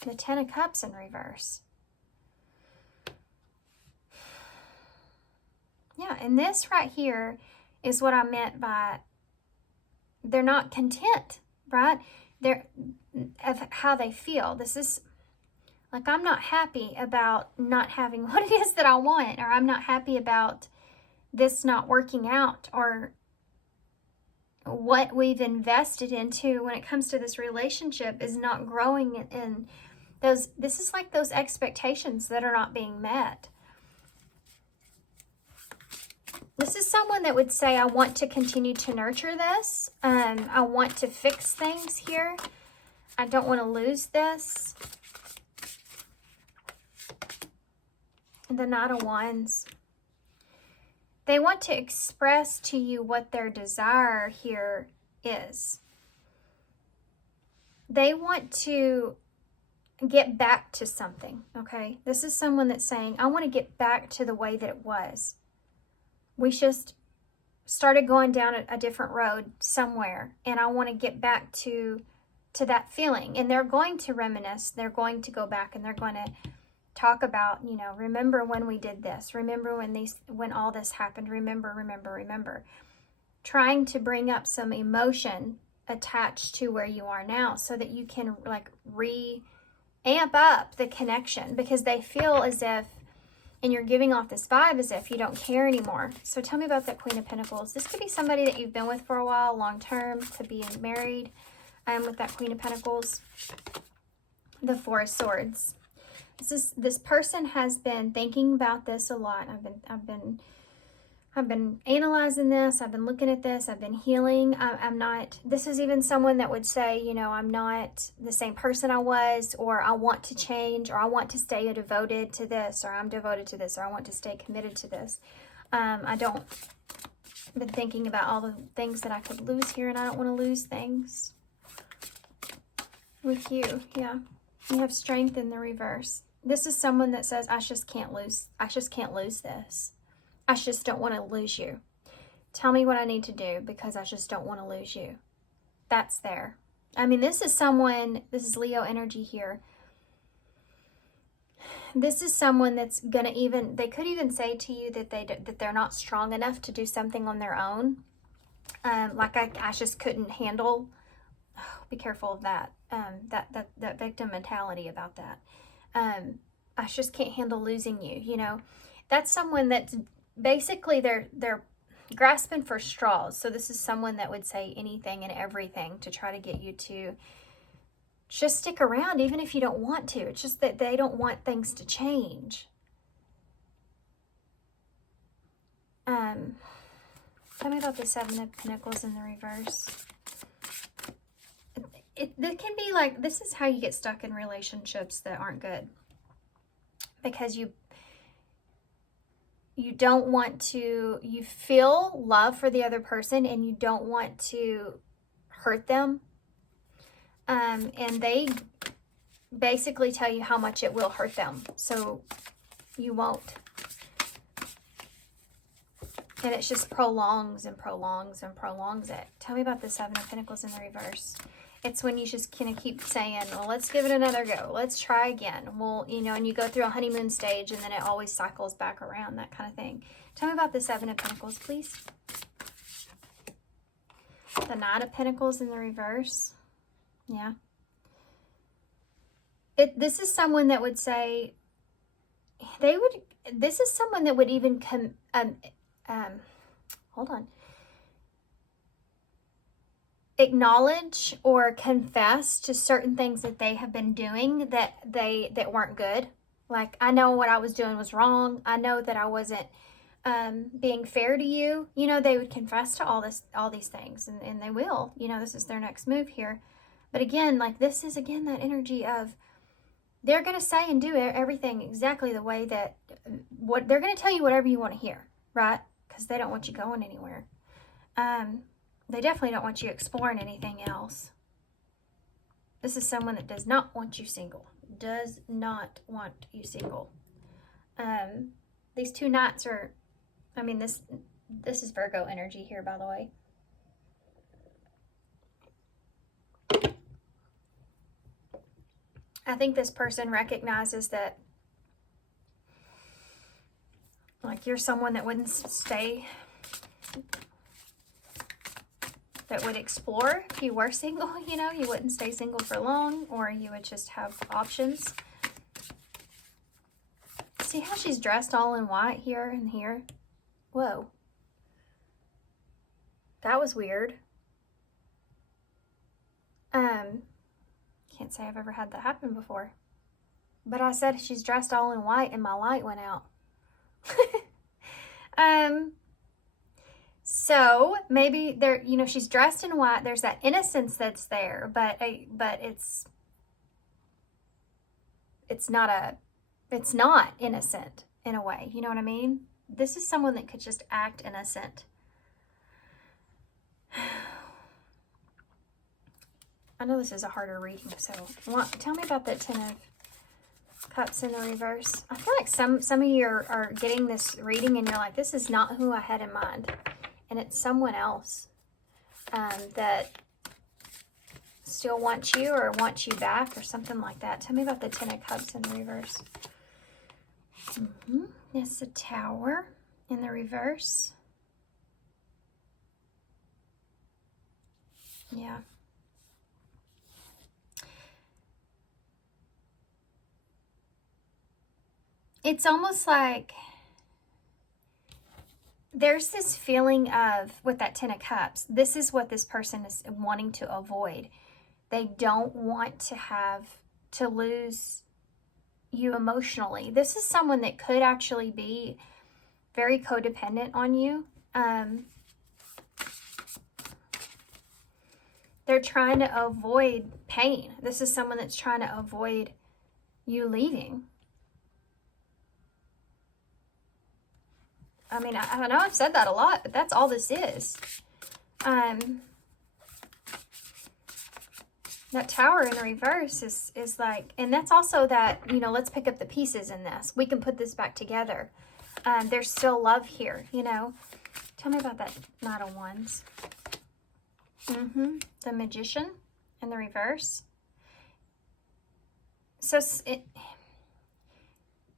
The Ten of Cups in reverse. Yeah, and this right here is what I meant by they're not content, right? They're of how they feel. This is like, I'm not happy about not having what it is that I want, or I'm not happy about this not working out, or what we've invested into when it comes to this relationship is not growing, and this is like those expectations that are not being met. This is someone that would say, I want to continue to nurture this. I want to fix things here. I don't want to lose this. The Knight of Wands. They want to express to you what their desire here is. They want to get back to something, okay? This is someone that's saying, I want to get back to the way that it was. We just started going down a different road somewhere, and I want to get back to that feeling. And they're going to reminisce. They're going to go back, and they're going to talk about, you know, remember when we did this. Remember when all this happened. Remember. Trying to bring up some emotion attached to where you are now, so that you can like amp up the connection, because they feel as if, and you're giving off this vibe as if you don't care anymore. So tell me about that Queen of Pentacles. This could be somebody that you've been with for a while, long term, could be married. With that Queen of Pentacles. The Four of Swords. This person has been thinking about this a lot. I've been analyzing this. I've been looking at this. I've been healing. This is even someone that would say, you know, I'm not the same person I was, or I want to change, or I want to stay devoted to this, or I'm devoted to this, or I want to stay committed to this. I've been thinking about all the things that I could lose here, and I don't want to lose things with you. Yeah. You have Strength in the reverse. This is someone that says, I just can't lose this. I just don't want to lose you. Tell me what I need to do, because I just don't want to lose you. That's there. I mean, this is someone, this is Leo energy here. This is someone that's gonna even, they could even say to you that they're not strong enough to do something on their own. Like I just couldn't handle. Oh, be careful of that. That victim mentality about that. I just can't handle losing you. You know, that's someone that's basically they're grasping for straws. So this is someone that would say anything and everything to try to get you to just stick around, even if you don't want to. It's just that they don't want things to change. Tell me about the Seven of Pentacles in the reverse. It can be like, this is how you get stuck in relationships that aren't good. Because you don't want to, you feel love for the other person and you don't want to hurt them. And they basically tell you how much it will hurt them. So you won't. And it just prolongs and prolongs and prolongs it. Tell me about the Seven of Pentacles in the reverse. It's when you just kind of keep saying, well, let's give it another go. Let's try again. Well, you know, and you go through a honeymoon stage and then it always cycles back around, that kind of thing. Tell me about the Seven of Pentacles, please. The Nine of Pentacles in the reverse. Yeah. This is someone that would say, this is someone that would even hold on. Acknowledge or confess to certain things that they have been doing that weren't good. Like, I know what I was doing was wrong. I know that I wasn't being fair to you. You know, they would confess to all these things, and they will. You know, this is their next move here. But again, like, this is again that energy of they're going to say and do everything exactly the way that what they're going to tell you whatever you want to hear, right? Because they don't want you going anywhere. They definitely don't want you exploring anything else. This is someone that does not want you single. Does not want you single. These two knights are, I mean, this is Virgo energy here, by the way. I think this person recognizes that, like, you're someone that wouldn't stay, that would explore if you were single. You know, you wouldn't stay single for long, or you would just have options. See how she's dressed all in white here and here? Whoa. That was weird. Can't say I've ever had that happen before. But I said she's dressed all in white and my light went out. So maybe there, you know, she's dressed in white. There's that innocence that's there, but it's not innocent in a way. You know what I mean? This is someone that could just act innocent. I know this is a harder reading, so tell me about that Ten of Cups in the reverse. I feel like some of you are getting this reading and you're like, this is not who I had in mind. And it's someone else that still wants you or wants you back or something like that. Tell me about the Ten of Cups in the reverse. It's the Tower in the reverse. Yeah. It's almost like there's this feeling of, with that Ten of Cups, this is what this person is wanting to avoid. They don't want to lose you emotionally. This is someone that could actually be very codependent on you. They're trying to avoid pain. This is someone that's trying to avoid you leaving. I mean, I know I've said that a lot, but that's all this is. That Tower in reverse is like, and that's also that, you know, let's pick up the pieces in this. We can put this back together. There's still love here, you know. Tell me about that Knight of Wands. The Magician in the reverse. So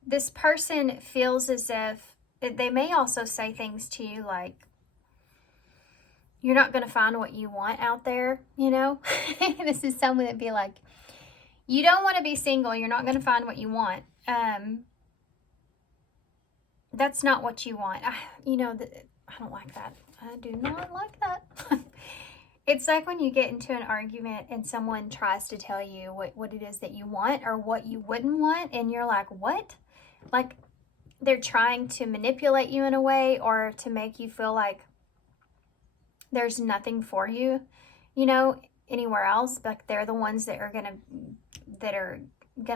this person feels as if they may also say things to you like, you're not going to find what you want out there, you know? This is someone that'd be like, you don't want to be single. You're not going to find what you want. That's not what you want. I don't like that. I do not like that. It's like when you get into an argument and someone tries to tell you what it is that you want or what you wouldn't want. And you're like, what? Like they're trying to manipulate you in a way or to make you feel like there's nothing for you, you know, anywhere else, but they're the ones that are gonna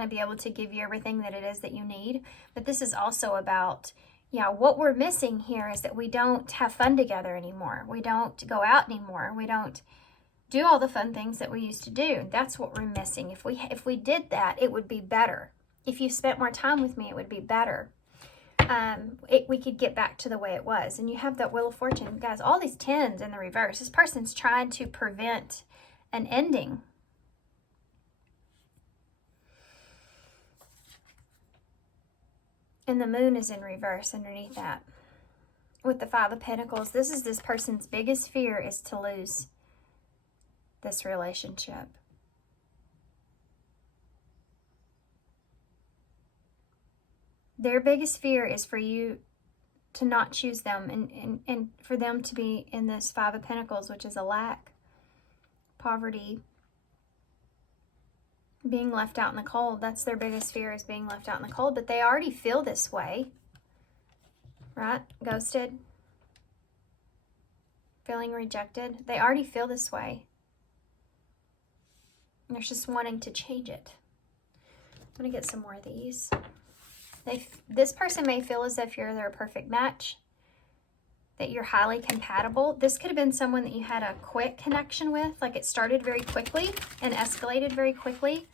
be able to give you everything that it is that you need. But this is also about, yeah, what we're missing here is that we don't have fun together anymore. We don't go out anymore. We don't do all the fun things that we used to do. That's what we're missing. If we did that, it would be better. If you spent more time with me, it would be better. We could get back to the way it was. And you have that Wheel of Fortune. Guys, all these 10s in the reverse. This person's trying to prevent an ending. And the Moon is in reverse underneath that. With the 5 of Pentacles, this person's biggest fear is to lose this relationship. Their biggest fear is for you to not choose them and for them to be in this 5 of Pentacles, which is a lack, poverty, being left out in the cold. That's their biggest fear, is being left out in the cold. But they already feel this way, right? Ghosted, feeling rejected. They already feel this way. And they're just wanting to change it. I'm going to get some more of these. This person may feel as if you're their perfect match, that you're highly compatible. This could have been someone that you had a quick connection with, like it started very quickly and escalated very quickly.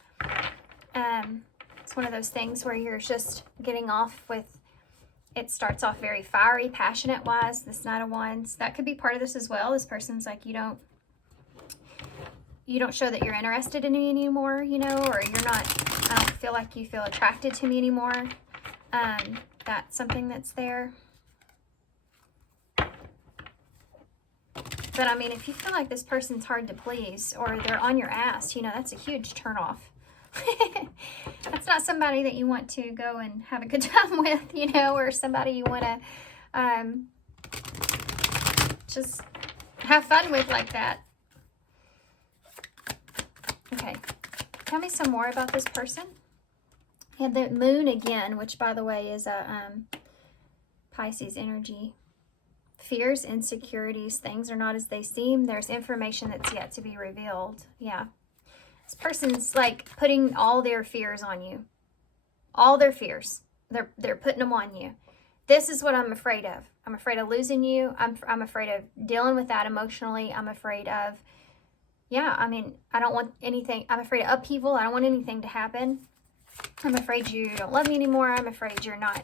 It's one of those things where you're just getting off with, it starts off very fiery, passionate-wise, this Knight of Wands. That could be part of this as well. This person's like, you don't show that you're interested in me anymore, you know, or I don't feel like you feel attracted to me anymore. That's something that's there. But I mean, if you feel like this person's hard to please or they're on your ass, you know, that's a huge turnoff. That's not somebody that you want to go and have a good time with, you know, or somebody you want to just have fun with like that. Okay, tell me some more about this person. And the Moon again, which by the way is a Pisces energy. Fears, insecurities, things are not as they seem. There's information that's yet to be revealed. Yeah. This person's like putting all their fears on you. All their fears. They're putting them on you. This is what I'm afraid of. I'm afraid of losing you. I'm afraid of dealing with that emotionally. I'm afraid of, yeah, I mean, I don't want anything. I'm afraid of upheaval. I don't want anything to happen. I'm afraid you don't love me anymore. I'm afraid you're not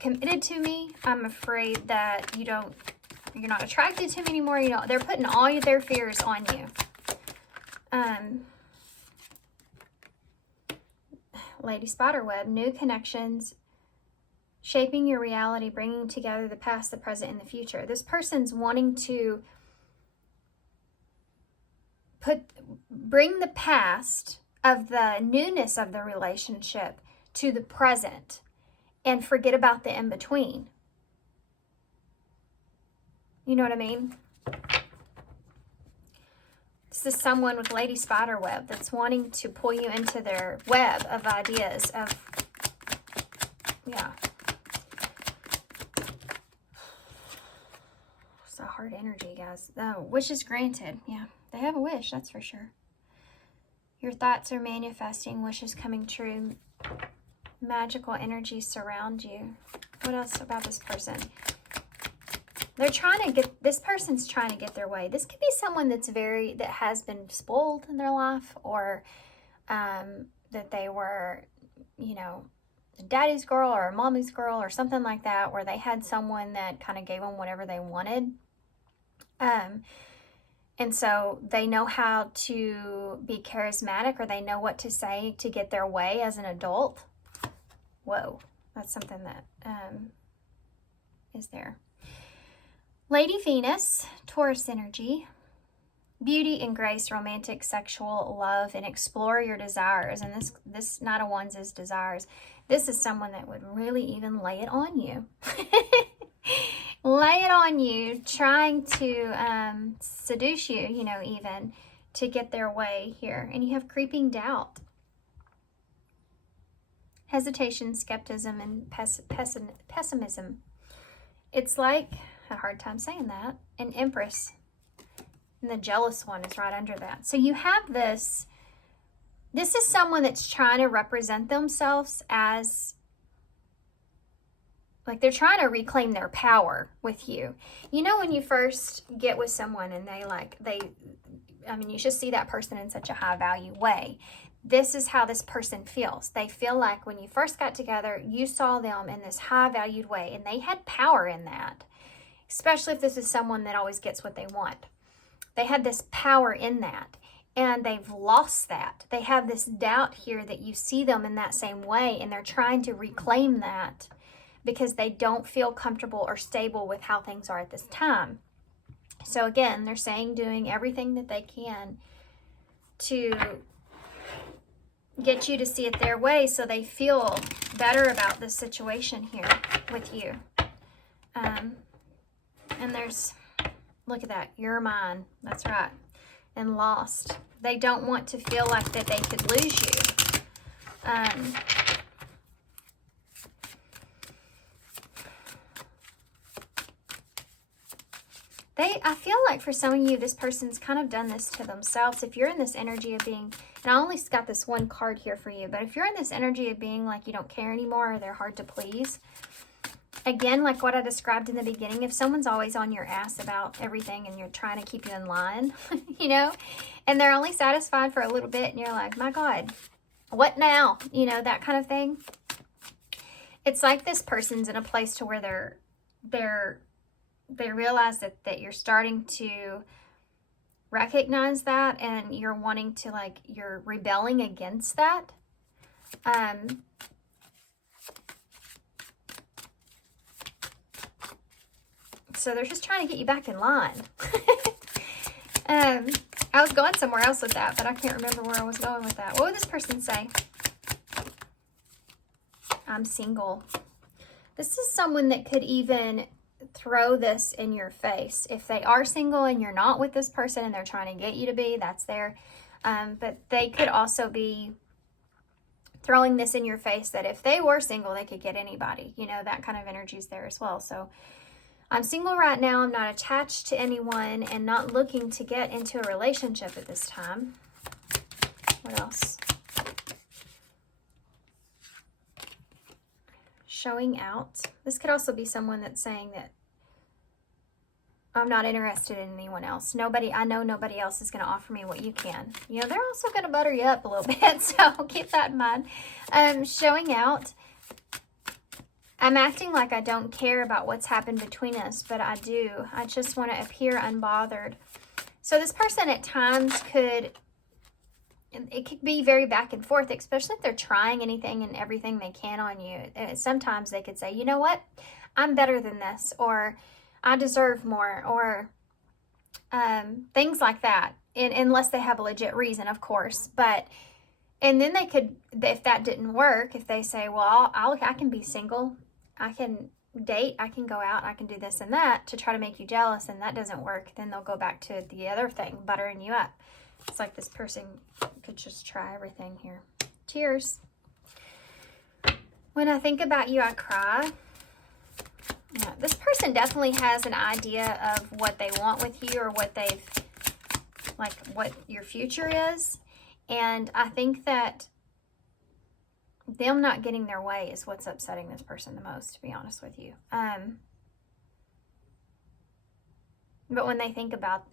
committed to me. I'm afraid that you're not attracted to me anymore. You know, they're putting all their fears on you. Lady Spiderweb, new connections, shaping your reality, bringing together the past, the present, and the future. This person's wanting to bring the past of the newness of the relationship to the present and forget about the in-between. You know what I mean? This is someone with Lady Spiderweb that's wanting to pull you into their web of ideas of, yeah. It's a hard energy, guys. Oh, wishes granted. Yeah, they have a wish, that's for sure. Your thoughts are manifesting, wishes coming true. Magical energies surround you. What else about this person? This person's trying to get their way. This could be someone that has been spoiled in their life, or that they were, you know, a daddy's girl or a mommy's girl or something like that, where they had someone that kind of gave them whatever they wanted. And so they know how to be charismatic, or they know what to say to get their way as an adult. Whoa, that's something that is there. Lady Venus, Taurus energy. Beauty and grace, romantic, sexual, love, and explore your desires. And this Knight of Wands is desires. This is someone that would really even lay it on you. Lay it on you, trying to seduce you, you know, even to get their way here. And you have creeping doubt, hesitation, skepticism, and pessimism. It's like, I had a hard time saying that, an Empress. And the jealous one is right under that. So you have this is someone that's trying to represent themselves as, like, they're trying to reclaim their power with you. You know, when you first get with someone and I mean, you should see that person in such a high value way. This is how this person feels. They feel like when you first got together, you saw them in this high valued way, and they had power in that, especially if this is someone that always gets what they want. They had this power in that, and they've lost that. They have this doubt here that you see them in that same way, and they're trying to reclaim that because they don't feel comfortable or stable with how things are at this time. So again, they're saying doing everything that they can to get you to see it their way so they feel better about this situation here with you. And there's, look at that, you're mine. That's right. And lost. They don't want to feel like that they could lose you. I feel like for some of you, this person's kind of done this to themselves. If you're in this energy of being, and I only got this one card here for you, but if you're in this energy of being like you don't care anymore, or they're hard to please, again, like what I described in the beginning, if someone's always on your ass about everything and you're trying to keep you in line, you know, and they're only satisfied for a little bit and you're like, my God, what now? You know, that kind of thing. It's like this person's in a place to where they realize that you're starting to recognize that, and you're wanting to, like, you're rebelling against that. So they're just trying to get you back in line. I was going somewhere else with that, but I can't remember where I was going with that. What would this person say? I'm single. This is someone that could even throw this in your face. If they are single and you're not with this person and they're trying to get you to be, that's there. But they could also be throwing this in your face that if they were single, they could get anybody. You know, that kind of energy is there as well. So I'm single right now. I'm not attached to anyone and not looking to get into a relationship at this time. What else? Showing out. This could also be someone that's saying that I'm not interested in anyone else. I know nobody else is going to offer me what you can. You know, they're also going to butter you up a little bit, so keep that in mind. Showing out. I'm acting like I don't care about what's happened between us, but I do. I just want to appear unbothered. So this person at times could be very back and forth, especially if they're trying anything and everything they can on you. Sometimes they could say, you know what? I'm better than this, or I deserve more, or things like that, unless they have a legit reason, of course. And then they could, if that didn't work, if they say, well, I can be single, I can date, I can go out, I can do this and that to try to make you jealous, and that doesn't work, then they'll go back to the other thing, buttering you up. It's like this person could just try everything here. Tears. When I think about you, I cry. Yeah, this person definitely has an idea of what they want with you, or what what your future is. And I think that them not getting their way is what's upsetting this person the most, to be honest with you. But when they think about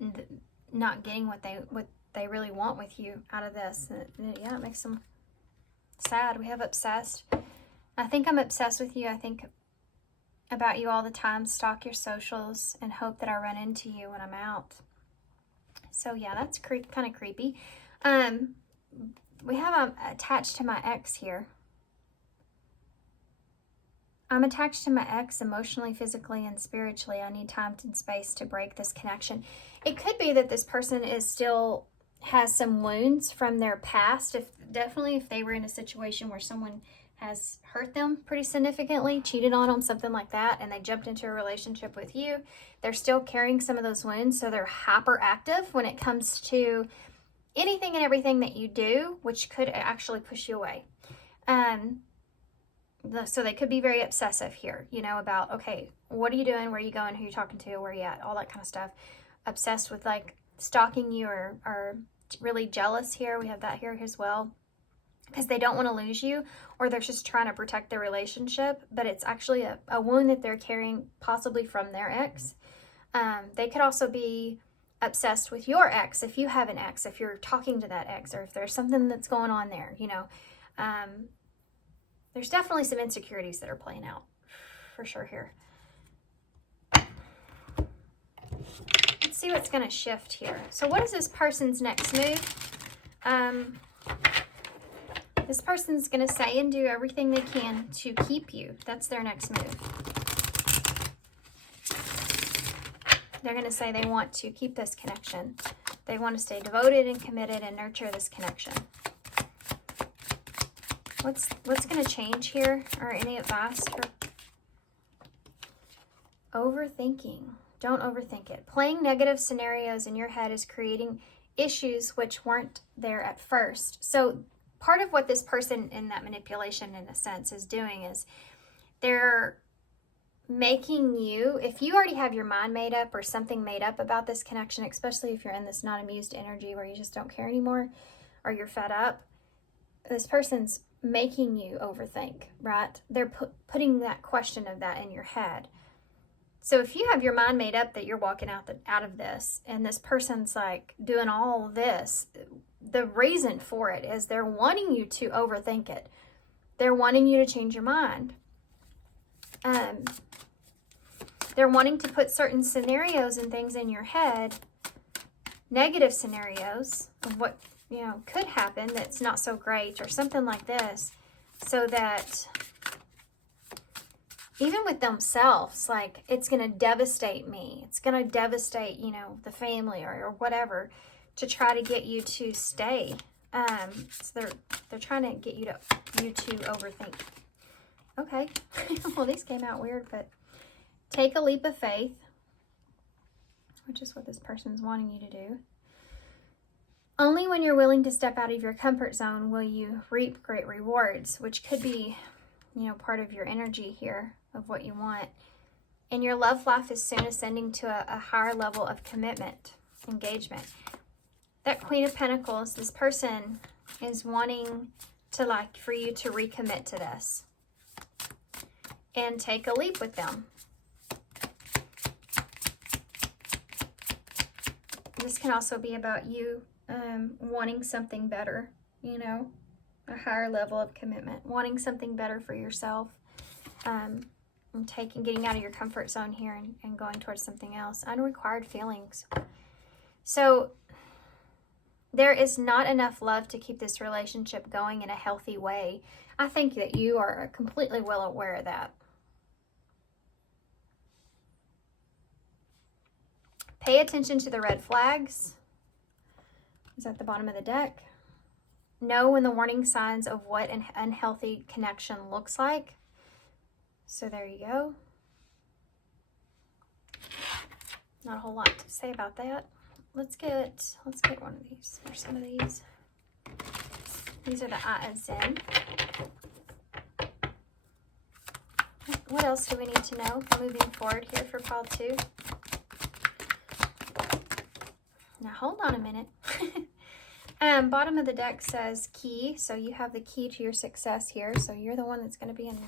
not getting what they really want with you out of this, yeah, it makes them sad. We have obsessed. I think I'm obsessed with you. I think about you all the time, stalk your socials, and hope that I run into you when I'm out. So yeah, that's kind of creepy. We have I'm attached to my ex here. I'm attached to my ex emotionally, physically, and spiritually. I need time and space to break this connection. It could be that this person is still has some wounds from their past. Definitely if they were in a situation where someone has hurt them pretty significantly, cheated on them, something like that, and they jumped into a relationship with you, they're still carrying some of those wounds, so they're hyperactive when it comes to anything and everything that you do, which could actually push you away. So they could be very obsessive here, you know, about, okay, what are you doing? Where are you going? Who are you talking to? Where are you at? All that kind of stuff. Obsessed with like stalking you or really jealous here. We have that here as well. Because they don't want to lose you, or they're just trying to protect their relationship, but it's actually a wound that they're carrying possibly from their ex. They could also be obsessed with your ex if you have an ex, if you're talking to that ex, or if there's something that's going on there, you know. There's definitely some insecurities that are playing out for sure here. Let's see what's going to shift here. So what is this person's next move? This person's going to say and do everything they can to keep you. That's their next move. They're going to say they want to keep this connection. They want to stay devoted and committed and nurture this connection. What's going to change here? Or any advice for overthinking? Don't overthink it. Playing negative scenarios in your head is creating issues which weren't there at first. So part of what this person in that manipulation, in a sense, is doing is they're making you, if you already have your mind made up or something made up about this connection, especially if you're in this not amused energy where you just don't care anymore or you're fed up, this person's making you overthink, right? They're putting that question of that in your head. So if you have your mind made up that you're walking out of this, and this person's like doing all this, the reason for it is they're wanting you to overthink it. They're wanting you to change your mind. They're wanting to put certain scenarios and things in your head, negative scenarios of what, you know, could happen that's not so great or something like this, so that even with themselves, like, it's going to devastate me. It's going to devastate, you know, the family or whatever, to try to get you to stay. So they're trying to get you to overthink. Okay. Well, these came out weird, but take a leap of faith, which is what this person's wanting you to do. Only when you're willing to step out of your comfort zone will you reap great rewards, which could be, you know, part of your energy here of what you want. And your love life is soon ascending to a higher level of commitment, engagement. That Queen of Pentacles, this person is wanting to, like, for you to recommit to this and take a leap with them. This can also be about you wanting something better, you know, a higher level of commitment, wanting something better for yourself, and getting out of your comfort zone here and going towards something else. Unrequited feelings. So there is not enough love to keep this relationship going in a healthy way. I think that you are completely well aware of that. Pay attention to the red flags. Is at the bottom of the deck. Know when the warning signs of what an unhealthy connection looks like. So there you go. Not a whole lot to say about that. Let's get one of these, or some of these. These are the I of Zen. What else do we need to know moving forward here for pile 2? Now hold on a minute. Bottom of the deck says key, so you have the key to your success here. So you're the one that's going to be in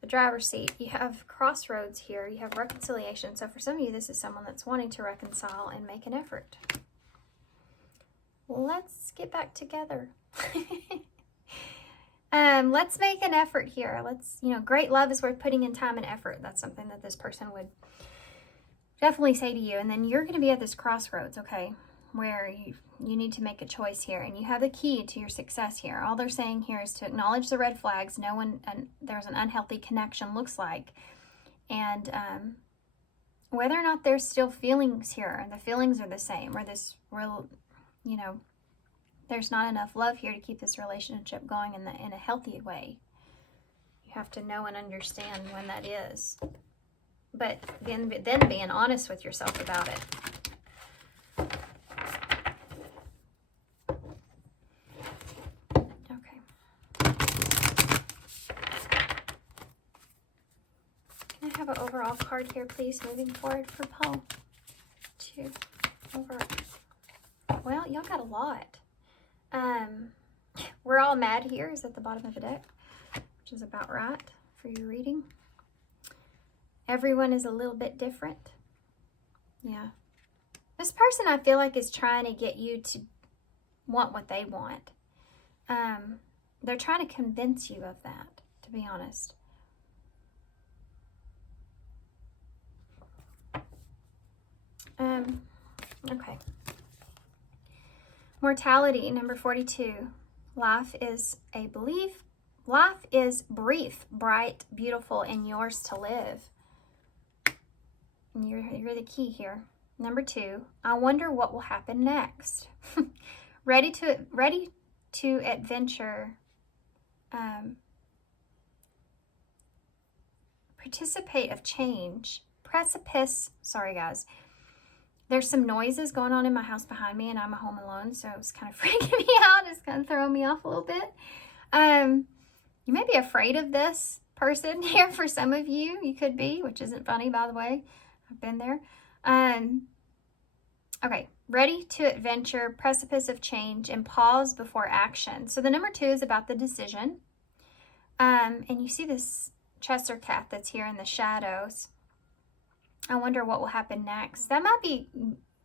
the driver's seat. You have crossroads here. You have reconciliation. So for some of you, this is someone that's wanting to reconcile and make an effort. Let's get back together. Let's make an effort here. Let's, you know, great love is worth putting in time and effort. That's something that this person would definitely say to you, and then you're going to be at this crossroads, okay, where you need to make a choice here, and you have the key to your success here. All they're saying here is to acknowledge the red flags, know when there's an unhealthy connection looks like, and whether or not there's still feelings here, and the feelings are the same, or this real, you know, there's not enough love here to keep this relationship going in a healthy way. You have to know and understand when that is. But then being honest with yourself about it. Okay. Can I have an overall card here, please, moving forward for Paul? 2 over. Well, y'all got a lot. We're all mad here is at the bottom of the deck, which is about right for your reading. Everyone is a little bit different. Yeah. This person, I feel like, is trying to get you to want what they want. They're trying to convince you of that, to be honest. Okay. Mortality, number 42. Life is a belief. Life is brief, bright, beautiful, and yours to live. And you're the key here. Number 2. I wonder what will happen next. ready to adventure. Participate of change. Precipice. Sorry, guys. There's some noises going on in my house behind me, and I'm home alone, so it's kind of freaking me out. It's kind of throwing me off a little bit. You may be afraid of this person here for some of you. You could be, which isn't funny, by the way. I've been there. Okay, ready to adventure, precipice of change, and pause before action. So the number 2 is about the decision. And you see this Chester cat that's here in the shadows. I wonder what will happen next. That might be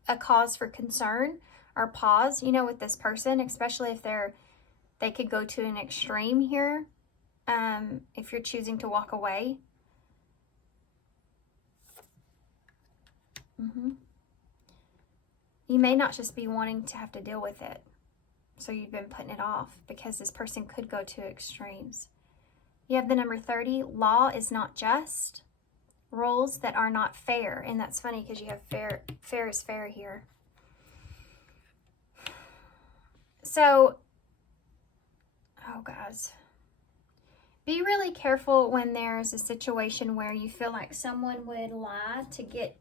a cause for concern or pause, you know, with this person, especially if they could go to an extreme here. If you're choosing to walk away. You may not just be wanting to have to deal with it. So you've been putting it off because this person could go to extremes. You have the number 30. Law is not just. Rules that are not fair. And that's funny because you have fair is fair here. So, oh guys, be really careful when there's a situation where you feel like someone would lie to get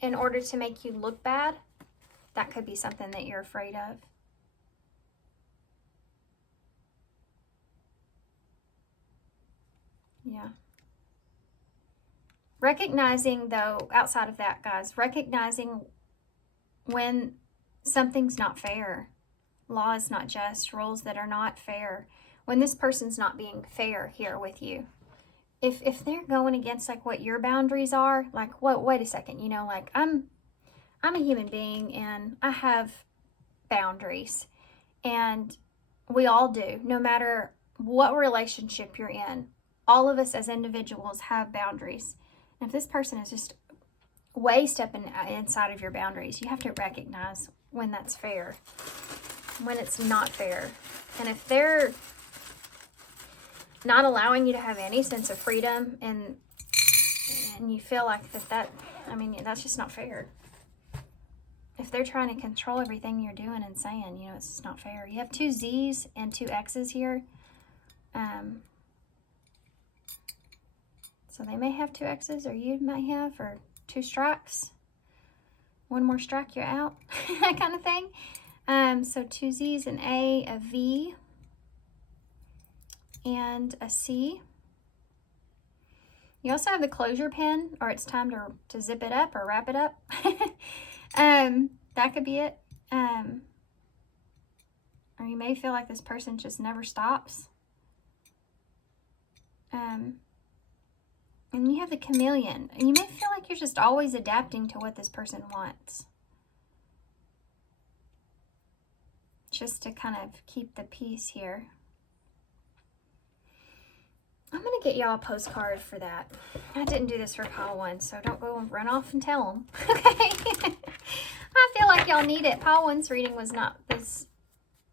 in order to make you look bad. That could be something that you're afraid of. Yeah. Recognizing, though, outside of that, guys, recognizing when something's not fair. Law is not just. Rules that are not fair. When this person's not being fair here with you. If they're going against, like, what your boundaries are, like, wait a second, you know, like, I'm a human being, and I have boundaries. And we all do, no matter what relationship you're in. All of us as individuals have boundaries. And if this person is just way stepping inside of your boundaries, you have to recognize when that's fair, when it's not fair. And if they're not allowing you to have any sense of freedom and you feel like that's just not fair. If they're trying to control everything you're doing and saying, you know, it's just not fair. You have 2 Z's and 2 X's here. So they may have 2 X's, or you might have, or 2 strikes. 1 more strike, you're out. That kind of thing. So 2 Z's, an A, a V, and a C. You also have the closure pin, or it's time to zip it up or wrap it up. That could be it. Or you may feel like this person just never stops. And you have the chameleon. And you may feel like you're just always adapting to what this person wants. Just to kind of keep the peace here. I'm going to get y'all a postcard for that. I didn't do this for pile 1, so don't go and run off and tell them. Okay? I feel like y'all need it. Pile 1's reading was not this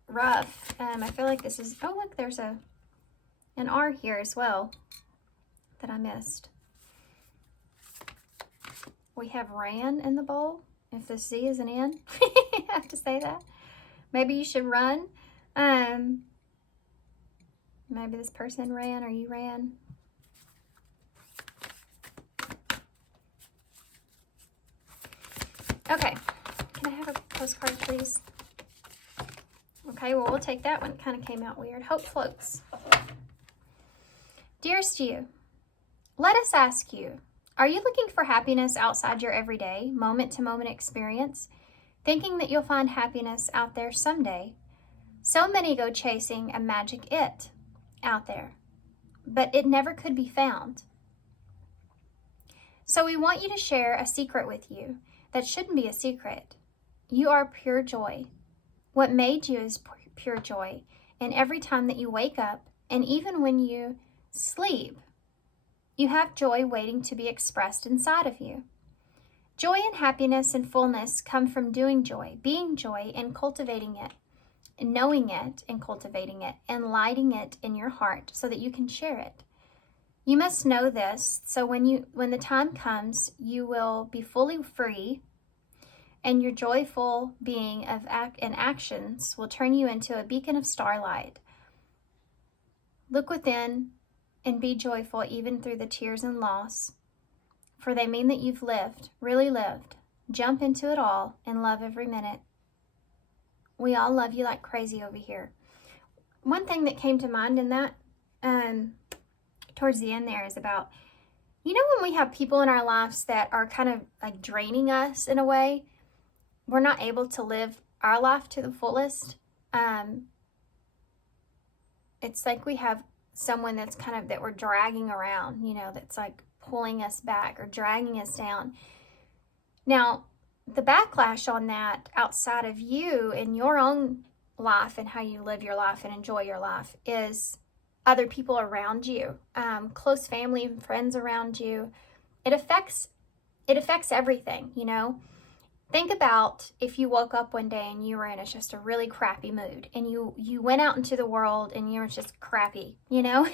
rough. I feel like this is... Oh, look, there's an R here as well that I missed. We have ran in the bowl. If the Z is an N, I have to say that. Maybe you should run. Maybe this person ran or you ran. Okay, can I have a postcard, please? Okay, well, we'll take that one. It kind of came out weird. Hope floats. Dearest you, let us ask you, are you looking for happiness outside your everyday, moment-to-moment experience, thinking that you'll find happiness out there someday? So many go chasing a magic it out there, but it never could be found. So we want you to share a secret with you that shouldn't be a secret. You are pure joy. What made you is pure joy. And every time that you wake up, and even when you sleep, you have joy waiting to be expressed inside of you. Joy and happiness and fullness come from doing joy, being joy, and cultivating it, and knowing it and cultivating it, and lighting it in your heart so that you can share it. You must know this, so when the time comes, you will be fully free, and your joyful being and actions will turn you into a beacon of starlight. Look within and be joyful even through the tears and loss, for they mean that you've lived, really lived. Jump into it all and love every minute. We all love you like crazy over here. One thing that came to mind in that, towards the end there, is about, you know, when we have people in our lives that are kind of like draining us in a way, we're not able to live our life to the fullest. It's like we have someone that's kind of, that we're dragging around, you know, that's like pulling us back or dragging us down. Now, the backlash on that outside of you in your own life and how you live your life and enjoy your life is other people around you, close family and friends around you. It affects everything, you know. Think about if you woke up one day and you were in just a really crappy mood, and you went out into the world and you were just crappy, you know.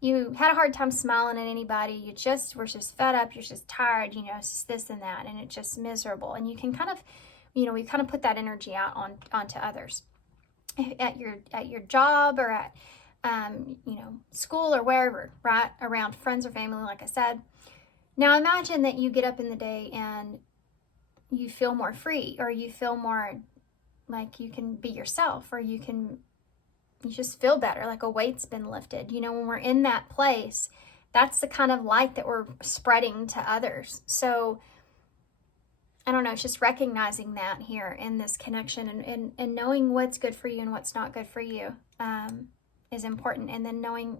You had a hard time smiling at anybody. You just were just fed up. You're just tired, you know, it's just this and that, and it's just miserable. And you can kind of, you know, we kind of put that energy out onto others at your job or at, you know, school or wherever, right? Around friends or family, like I said. Now imagine that you get up in the day and you feel more free, or you feel more like you can be yourself, or you just feel better, like a weight's been lifted. You know, when we're in that place, that's the kind of light that we're spreading to others. So I don't know, it's just recognizing that here in this connection, and knowing what's good for you and what's not good for you is important. And then knowing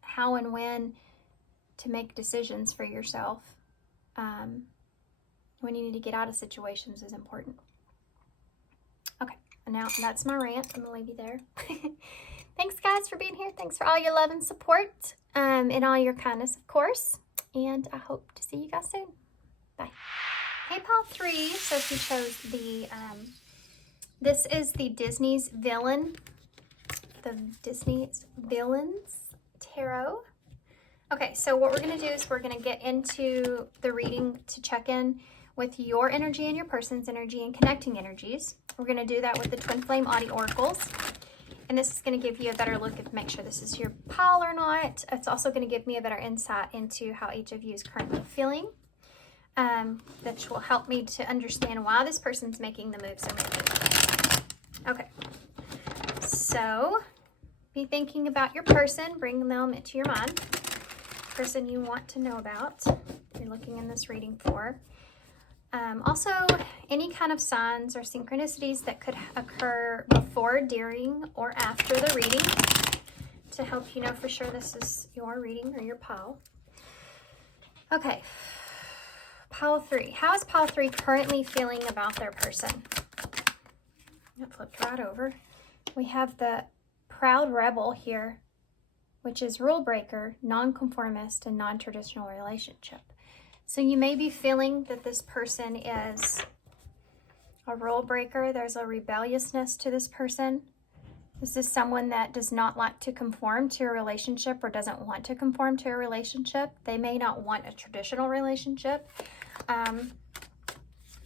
how and when to make decisions for yourself when you need to get out of situations is important. Okay, and now that's my rant. I'm gonna leave you there. Thanks guys for being here. Thanks for all your love and support, and all your kindness, of course. And I hope to see you guys soon. Bye. Hey, pile 3. So she chose the, this is the Disney's Villain, the Disney's Villains Tarot. Okay, so what we're going to do is we're going to get into the reading to check in with your energy and your person's energy and connecting energies. We're going to do that with the TwinFlame Audi Oracles. And this is going to give you a better look at, make sure this is your pile or not. It's also going to give me a better insight into how each of you is currently feeling. That will help me to understand why this person's making the moves they're making. Okay, so be thinking about your person, bring them into your mind. Person you want to know about, you're looking in this reading for. Also, any kind of signs or synchronicities that could occur before, during, or after the reading to help you know for sure this is your reading or your pile. Okay, pile 3. How is pile 3 currently feeling about their person? That flipped right over. We have the proud rebel here which is rule breaker, nonconformist, and non-traditional relationship. So you may be feeling that this person is a rule breaker. There's a rebelliousness to this person. This is someone that does not like to conform to a relationship or doesn't want to conform to a relationship. They may not want a traditional relationship.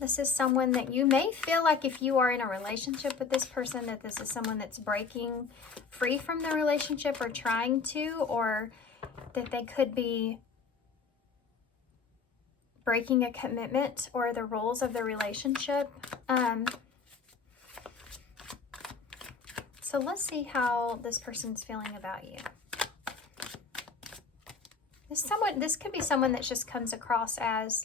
This is someone that you may feel like if you are in a relationship with this person, that this is someone that's breaking free from the relationship or trying to, or that they could be breaking a commitment or the rules of the relationship. So let's see how this person's feeling about you. This could be someone that just comes across as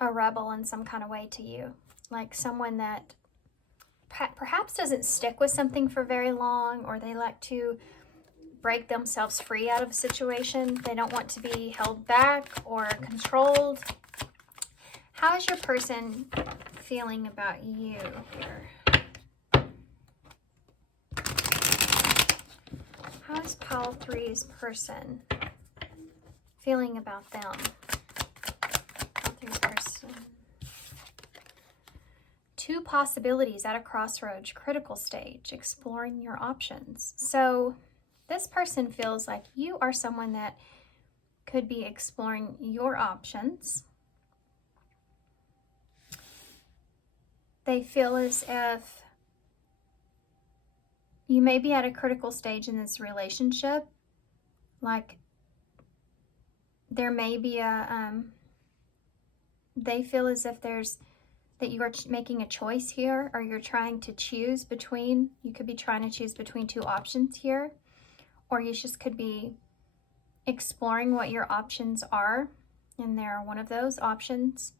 a rebel in some kind of way to you. Like someone that perhaps doesn't stick with something for very long, or they like to break themselves free out of a situation. They don't want to be held back or controlled. How is your person feeling about you here? How is pile 3's person feeling about them? Pile 3's person. 2 possibilities at a crossroads, critical stage, exploring your options. So this person feels like you are someone that could be exploring your options. They feel as if you may be at a critical stage in this relationship. Like there may be they feel as if that you are making a choice here, or you're trying to choose between, you could be trying to choose between 2 options here. Or you just could be exploring what your options are, and they're one of those options.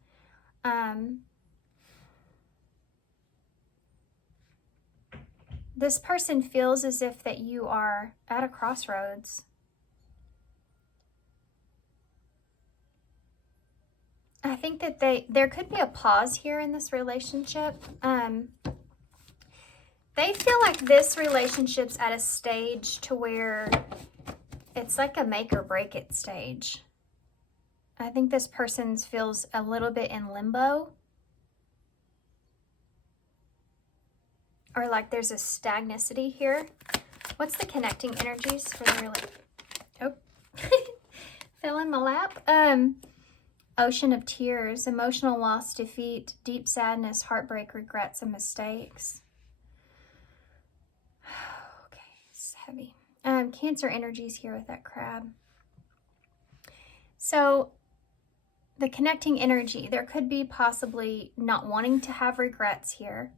This person feels as if that you are at a crossroads. I think that there could be a pause here in this relationship. They feel like this relationship's at a stage to where it's like a make or break it stage. I think this person feels a little bit in limbo. Or like there's a stagnicity here. What's the connecting energies for the relationship? Oh, fell in my lap. Ocean of tears, emotional loss, defeat, deep sadness, heartbreak, regrets, and mistakes. Okay, it's heavy. Cancer energies here with that crab. So the connecting energy, there could be possibly not wanting to have regrets here.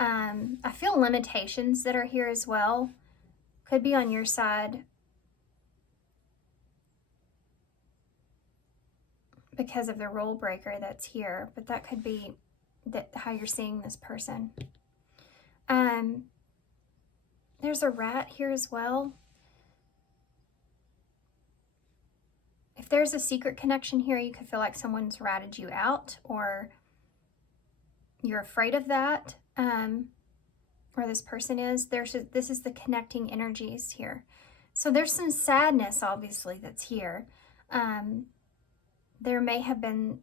I feel limitations that are here as well. Could be on your side because of the rule breaker that's here, but that could be how you're seeing this person. There's a rat here as well. If there's a secret connection here, you could feel like someone's ratted you out, or you're afraid of that, or this person is. This is the connecting energies here. So there's some sadness, obviously, that's here. There may have been,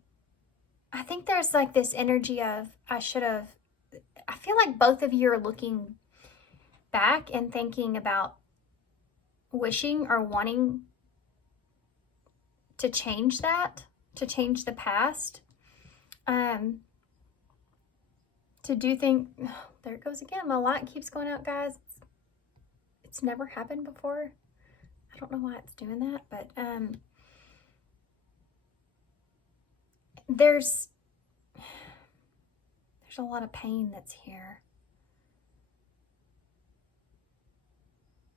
I think there's like this energy of, I feel like both of you are looking back and thinking about wishing or wanting to change that, to change the past, to do things. Oh, there it goes again. My light keeps going out, guys. It's never happened before. I don't know why it's doing that, but there's a lot of pain that's here.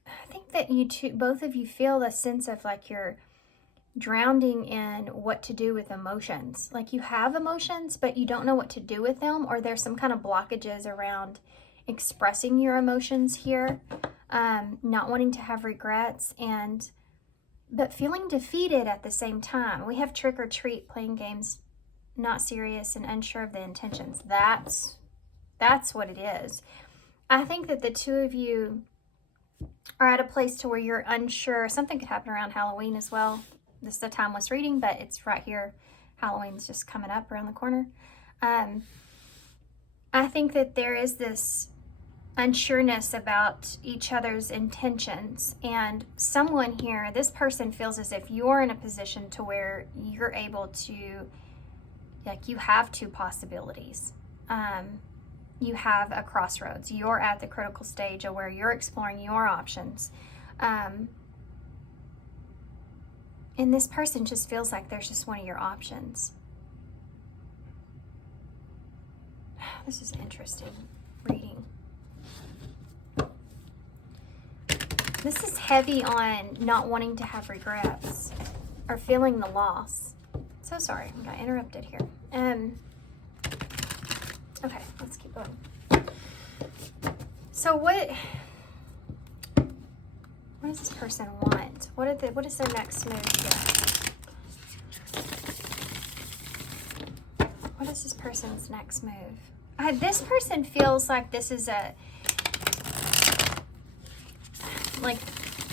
I think that both of you feel a sense of like you're drowning in what to do with emotions. Like you have emotions, but you don't know what to do with them, or there's some kind of blockages around expressing your emotions here. Not wanting to have regrets, but feeling defeated at the same time. We have trick or treat, playing games, not serious, and unsure of the intentions. That's what it is. I think that the two of you are at a place to where you're unsure. Something could happen around Halloween as well. This is a timeless reading, but it's right here. Halloween's just coming up around the corner. I think that there is this unsureness about each other's intentions, and someone here, this person feels as if you're in a position to where you're able to, like, you have two possibilities. You have a crossroads. You're at the critical stage of where you're exploring your options. And this person just feels like there's just one of your options. This is interesting reading. This is heavy on not wanting to have regrets or feeling the loss. So sorry, I got interrupted here. Okay, let's keep going. So what does this person want? What is their next move here? What is this person's next move? This person feels like this is like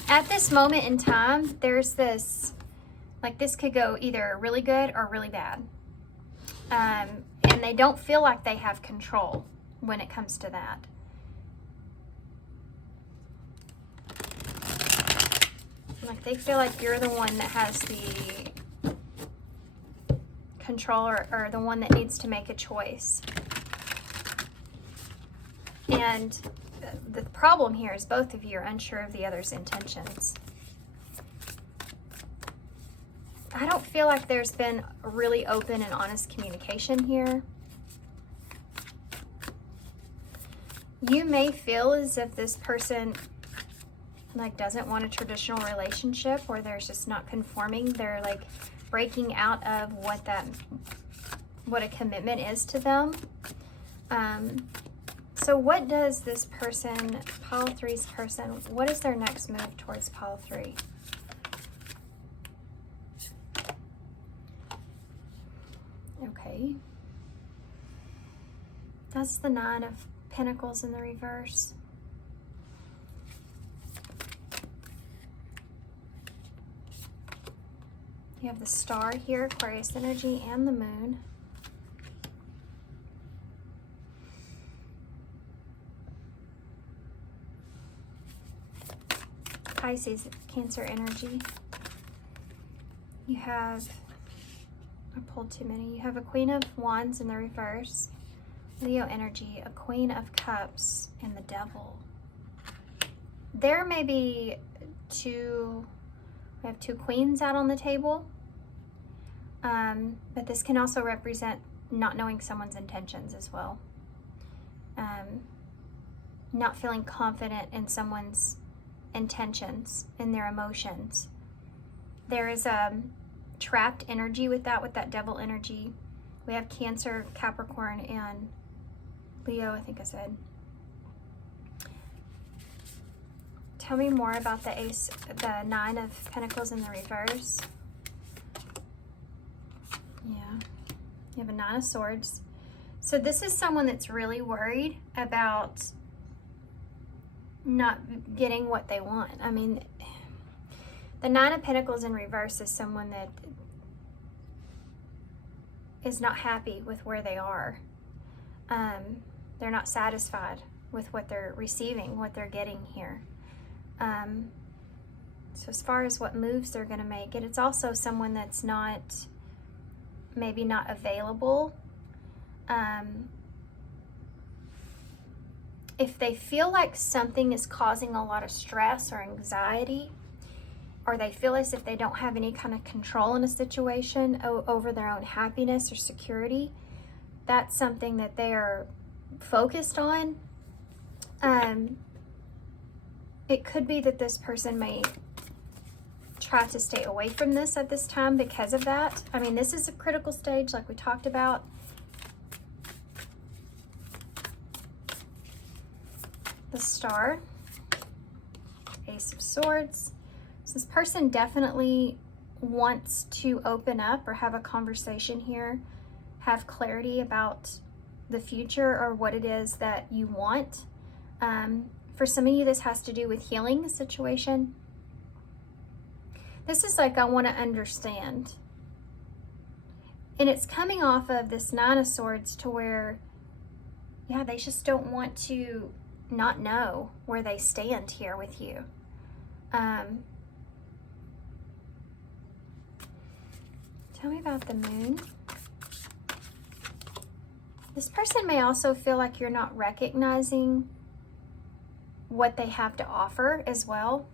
at this moment in time, there's this, like this could go either really good or really bad. And they don't feel like they have control when it comes to that. Like they feel like you're the one that has the control or the one that needs to make a choice. And the problem here is both of you are unsure of the other's intentions. I don't feel like there's been a really open and honest communication here. You may feel as if this person like doesn't want a traditional relationship, or they're just not conforming. They're like breaking out of what a commitment is to them. So what does this person, pile 3's person, what is their next move towards pile 3? Okay. That's the 9 of Pentacles in the reverse. You have the Star here, Aquarius energy, and the Moon. Pisces, Cancer energy. You have, I pulled too many. You have a Queen of Wands in the reverse, Leo energy, a Queen of Cups, and the Devil. There may be we have 2 queens out on the table, but this can also represent not knowing someone's intentions as well. Not feeling confident in someone's intentions and their emotions. There is a trapped energy with that Devil energy. We have Cancer, Capricorn, and Leo, I think I said. Tell me more about the 9 of Pentacles in the reverse. Yeah. You have a 9 of Swords. So this is someone that's really worried about not getting what they want. I mean, the 9 of Pentacles in reverse is someone that is not happy with where they are. They're not satisfied with what they're receiving, what they're getting here. So as far as what moves they're going to make, it's also someone that's maybe not available. If they feel like something is causing a lot of stress or anxiety, or they feel as if they don't have any kind of control in a situation over their own happiness or security, that's something that they are focused on. It could be that this person may try to stay away from this at this time because of that. I mean, this is a critical stage like we talked about. The Star, Ace of Swords. So this person definitely wants to open up or have a conversation here, have clarity about the future or what it is that you want. For some of you, this has to do with healing the situation. This is like, I want to understand. And it's coming off of this Nine of Swords to where, yeah, they just don't want to not know where they stand here with you. Tell me about the Moon. This person may also feel like you're not recognizing what they have to offer as well.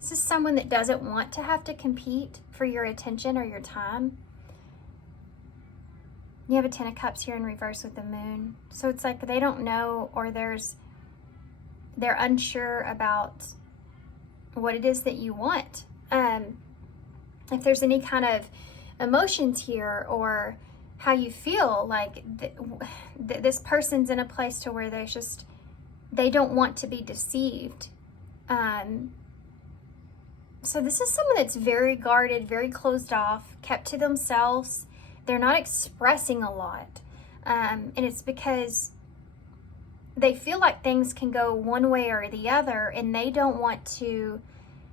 This is someone that doesn't want to have to compete for your attention or your time. You have a Ten of Cups here in reverse with the Moon. So it's like they don't know, or they're unsure about what it is that you want. If there's any kind of emotions here, or how you feel, like this person's in a place to where they don't want to be deceived. So this is someone that's very guarded, very closed off, kept to themselves. They're not expressing a lot. And it's because they feel like things can go one way or the other, and they don't want to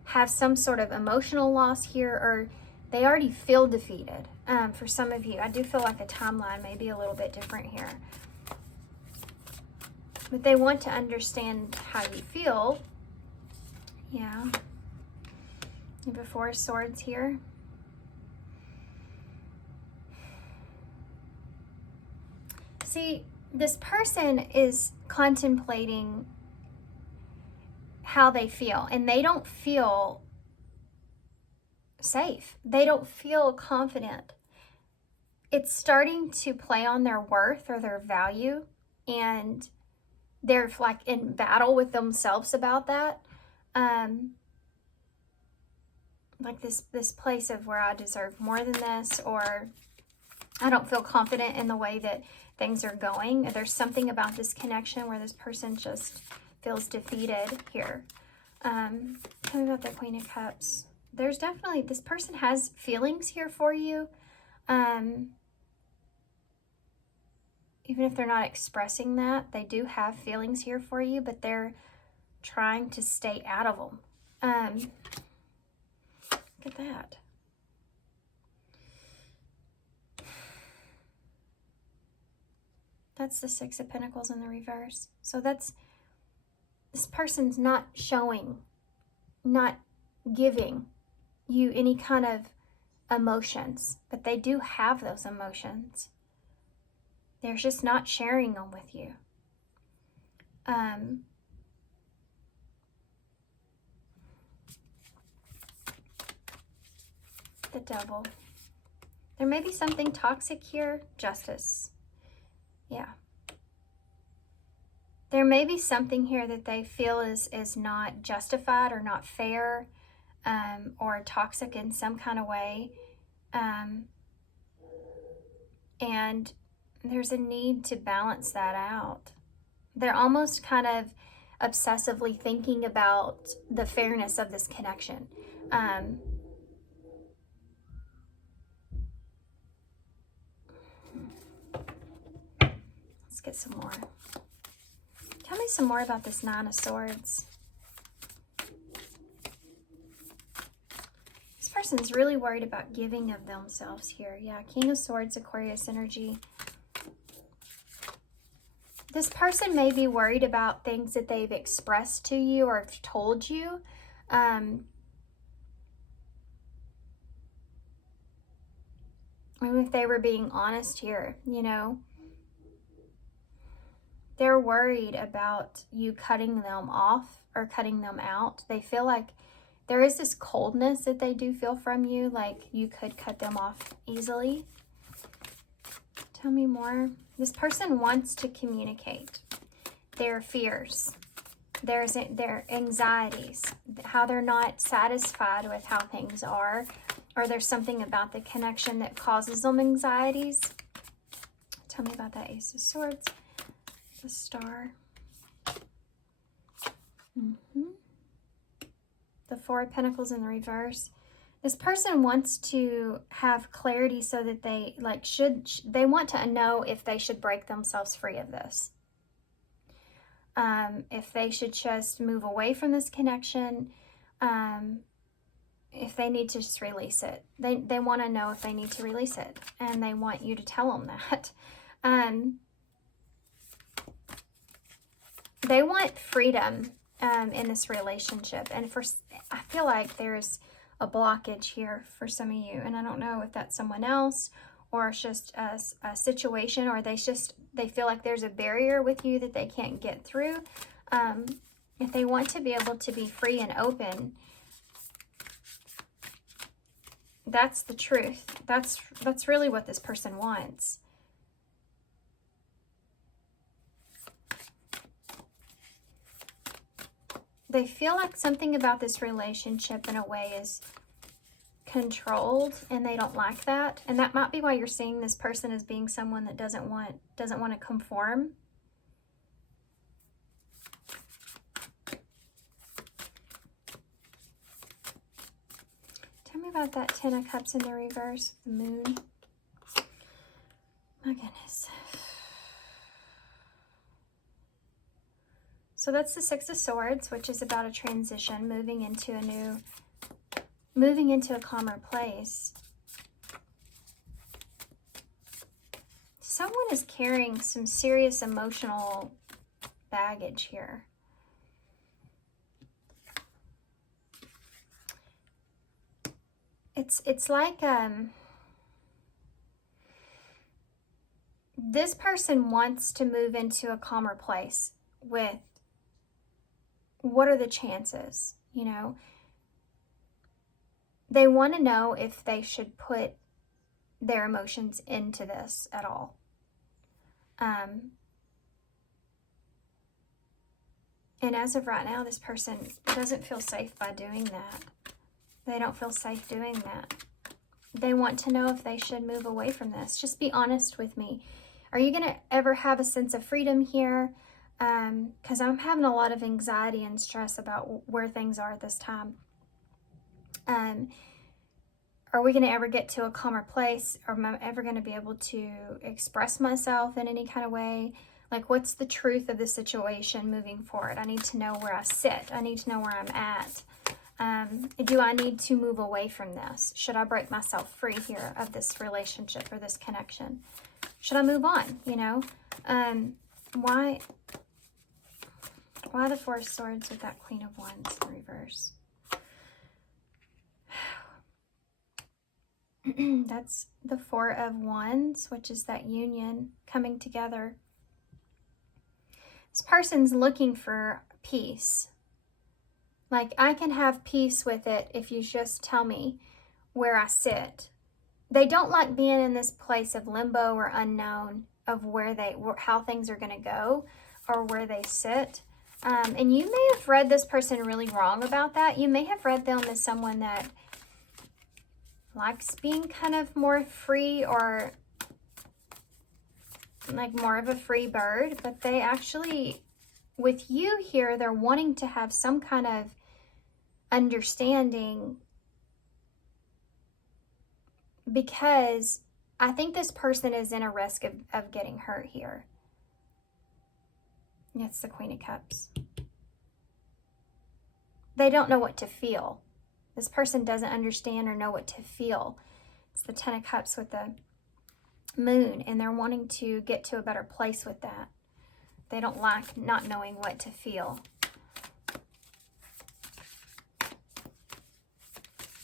have some sort of emotional loss here, or they already feel defeated. For some of you, I do feel like the timeline may be a little bit different here. But they want to understand how you feel. Yeah. You have a Four of Swords here. See, this person is contemplating how they feel, and they don't feel safe. They don't feel confident. It's starting to play on their worth or their value, and they're like in battle with themselves about that. Like this place of where I deserve more than this, or I don't feel confident in the way that things are going. There's something about this connection where this person just feels defeated here. Tell me about the Queen of Cups. There's definitely, this person has feelings here for you. Even if they're not expressing that, they do have feelings here for you, but they're trying to stay out of them. Look at that. That's the Six of Pentacles in the reverse. So this person's not showing, not giving you any kind of emotions, but they do have those emotions. They're just not sharing them with you. The Devil. There may be something toxic here. Justice. Yeah. There may be something here that they feel is not justified or not fair, or toxic in some kind of way. And there's a need to balance that out. They're almost kind of obsessively thinking about the fairness of this connection. Let's get some more. Tell me some more about this Nine of Swords. This person's really worried about giving of themselves here. Yeah, King of Swords, Aquarius energy. This person may be worried about things that they've expressed to you or have told you. Even if they were being honest here, you know. They're worried about you cutting them off or cutting them out. They feel like there is this coldness that they do feel from you, like you could cut them off easily. Tell me more. This person wants to communicate their fears, their anxieties, how they're not satisfied with how things are, or there's something about the connection that causes them anxieties. Tell me about that Ace of Swords. The Star. The Four of Pentacles in the reverse. This person wants to have clarity so that they they want to know if they should break themselves free of this. if they should just move away from this connection, if they need to just release it. They want to know if they need to release it, and they want you to tell them that. They want freedom in this relationship, and I feel like there's a blockage here for some of you, and I don't know if that's someone else or it's just a situation, or they feel like there's a barrier with you that they can't get through. If they want to be able to be free and open, that's the truth. That's really what this person wants. They feel like something about this relationship in a way is controlled, and they don't like that. And that might be why you're seeing this person as being someone that doesn't want to conform. Tell me about that Ten of Cups in the reverse, the moon. My goodness. So that's the Six of Swords, which is about a transition, moving into a calmer place. Someone is carrying some serious emotional baggage here. It's like this person wants to move into a calmer place with, what are the chances, you know? They want to know if they should put their emotions into this at all. And as of right now, this person doesn't feel safe by doing that. They don't feel safe doing that. They want to know if they should move away from this. Just be honest with me. Are you going to ever have a sense of freedom here? Because I'm having a lot of anxiety and stress about where things are at this time. Are we going to ever get to a calmer place? Or am I ever going to be able to express myself in any kind of way? Like, what's the truth of the situation moving forward? I need to know where I sit. I need to know where I'm at. Do I need to move away from this? Should I break myself free here of this relationship or this connection? Should I move on, you know? Why the Four of Swords with that Queen of Wands in reverse? That's the Four of Wands, which is that union coming together. This person's looking for peace. Like, I can have peace with it if you just tell me where I sit. They don't like being in this place of limbo or unknown of how things are going to go or where they sit. And you may have read this person really wrong about that. You may have read them as someone that likes being kind of more free, or like more of a free bird, but they actually, with you here, they're wanting to have some kind of understanding, because I think this person is in a risk of getting hurt here. It's the Queen of Cups. They don't know what to feel. This person doesn't understand or know what to feel. It's the Ten of Cups with the Moon, and they're wanting to get to a better place with that. They don't like not knowing what to feel.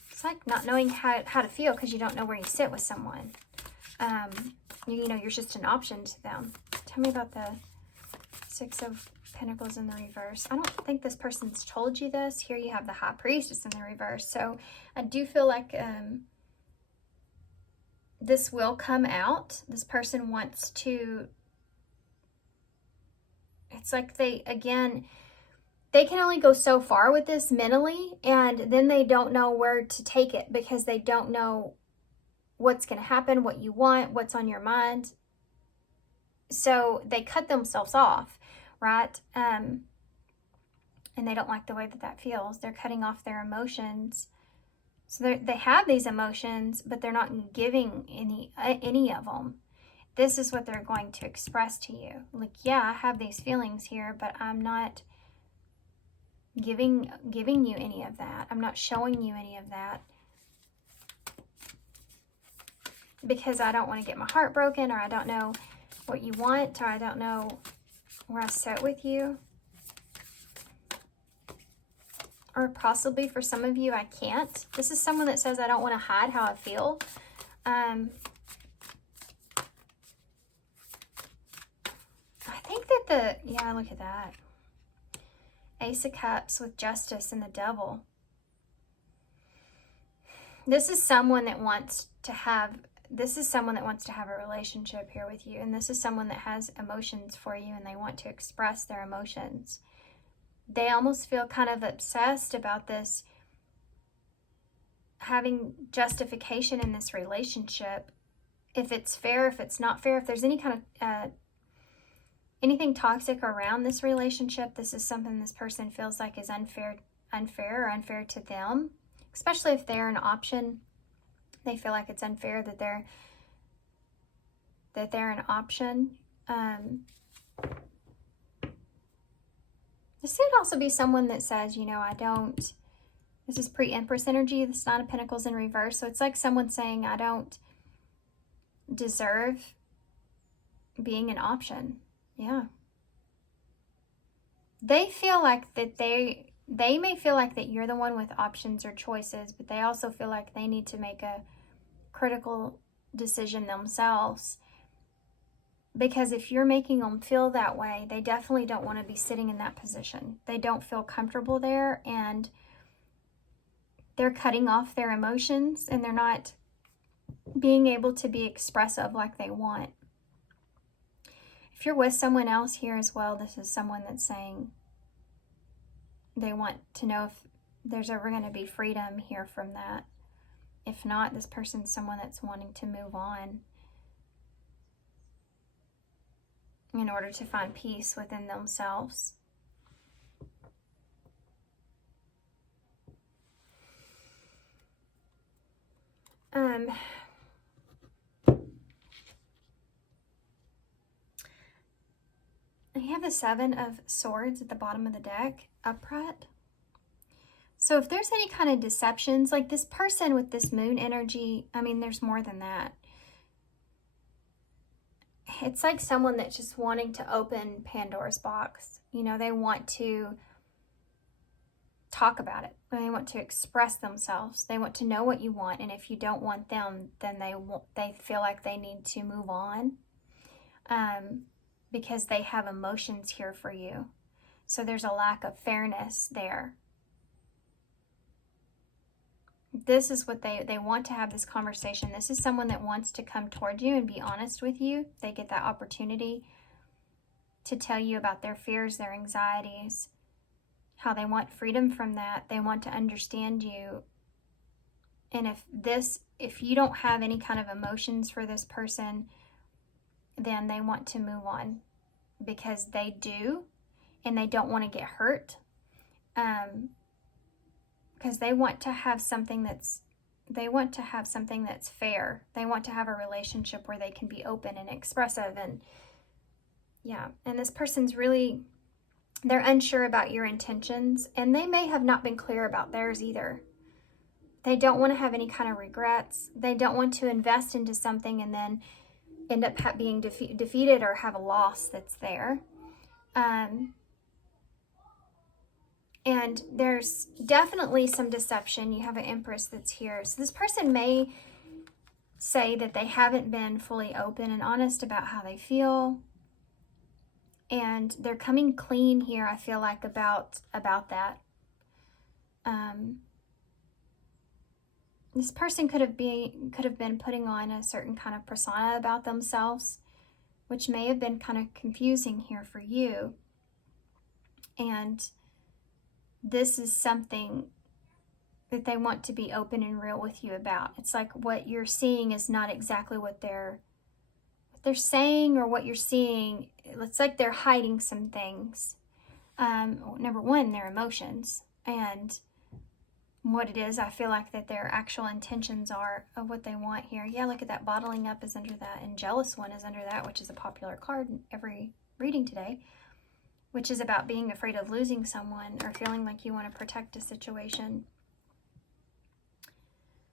It's like not knowing how to feel because you don't know where you sit with someone. You know, you're just an option to them. Tell me about the Six of Pentacles in the reverse. I don't think this person's told you this. Here you have the High Priestess in the reverse. So I do feel like this will come out. This person wants to, it's like they can only go so far with this mentally, and then they don't know where to take it because they don't know what's going to happen, what you want, what's on your mind. So they cut themselves off, right? And they don't like the way that feels. They're cutting off their emotions. So they have these emotions, but they're not giving any of them. this is what they're going to express to you. Like, yeah, I have these feelings here, but I'm not giving you any of that. I'm not showing you any of that because I don't want to get my heart broken, or I don't know what you want, or I don't know where I sit with you. Or possibly for some of you, I can't. This is someone that says, I don't want to hide how I feel. I think that yeah, look at that. Ace of Cups with Justice and the Devil. This is someone that wants to have a relationship here with you. And this is someone that has emotions for you, and they want to express their emotions. They almost feel kind of obsessed about this, having justification in this relationship. If it's fair, if it's not fair, if there's any kind of anything toxic around this relationship, this is something this person feels like is unfair or unfair to them. Especially if they're an option. They feel like it's unfair that they're an option. This could also be someone that says, you know, this is pre-Empress energy. This Nine of Pentacles in reverse. So it's like someone saying, I don't deserve being an option. Yeah. They feel like that they may feel like that you're the one with options or choices, but they also feel like they need to make a critical decision themselves. Because if you're making them feel that way, they definitely don't want to be sitting in that position. They don't feel comfortable there, and they're cutting off their emotions, and they're not being able to be expressive like they want. If you're with someone else here as well, this is someone that's saying they want to know if there's ever going to be freedom here from that. If not, this person's someone that's wanting to move on in order to find peace within themselves. I have the Seven of Swords at the bottom of the deck, upright. So if there's any kind of deceptions, like this person with this moon energy, I mean, there's more than that. It's like someone that's just wanting to open Pandora's box. You know, they want to talk about it. They want to express themselves. They want to know what you want. And if you don't want them, then they feel like they need to move on. Because they have emotions here for you. So there's a lack of fairness there. This is what they want to have this conversation. This is someone that wants to come toward you and be honest with you. They get that opportunity to tell you about their fears, their anxieties, how they want freedom from that. They want to understand you. And if you don't have any kind of emotions for this person, then they want to move on, because they do, and they don't want to get hurt, because they want to have something that's fair. They want to have a relationship where they can be open and expressive, and yeah. And this person's really, they're unsure about your intentions, and they may have not been clear about theirs either. They don't want to have any kind of regrets. They don't want to invest into something and then end up being defeated or have a loss that's there. And there's definitely some deception. You have an Empress that's here. So this person may say that they haven't been fully open and honest about how they feel. And they're coming clean here, I feel like, about that. This person could have been putting on a certain kind of persona about themselves, which may have been kind of confusing here for you. And this is something that they want to be open and real with you about. It's like what you're seeing is not exactly what they're saying, or what you're seeing. It's like they're hiding some things. Number one, their emotions. And what it is I feel like that their actual intentions are of what they want here. Yeah, look at that. Bottling up is under that, and jealous one is under that, which is a popular card in every reading today, which is about being afraid of losing someone or feeling like you want to protect a situation.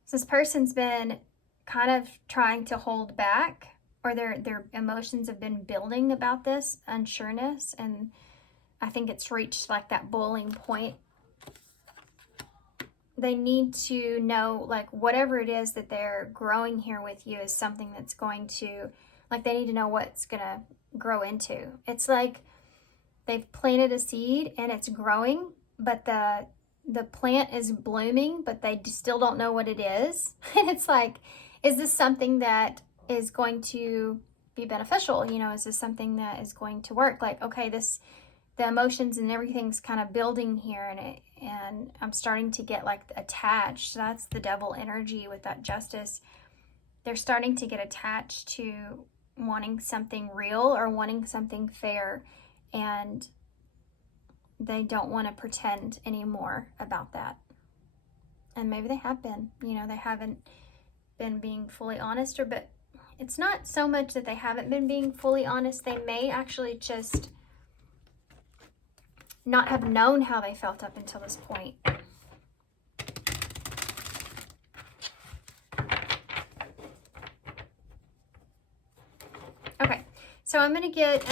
So this person's been kind of trying to hold back, or their emotions have been building about this unsureness, and I think it's reached like that boiling point. They need to know, like, whatever it is that they're growing here with you is something that's going to, like, they need to know what's gonna grow into. It's like they've planted a seed and it's growing, but the plant is blooming, but they still don't know what it is. And it's like, is this something that is going to be beneficial? You know, is this something that is going to work? Like, okay, the emotions and everything's kind of building here, and I'm starting to get like attached. So that's the devil energy with that justice. They're starting to get attached to wanting something real or wanting something fair, and they don't want to pretend anymore about that. And maybe they have been, you know, they haven't been being fully honest, but it's not so much that they haven't been being fully honest. They may actually just not have known how they felt up until this point. Okay, so I'm gonna get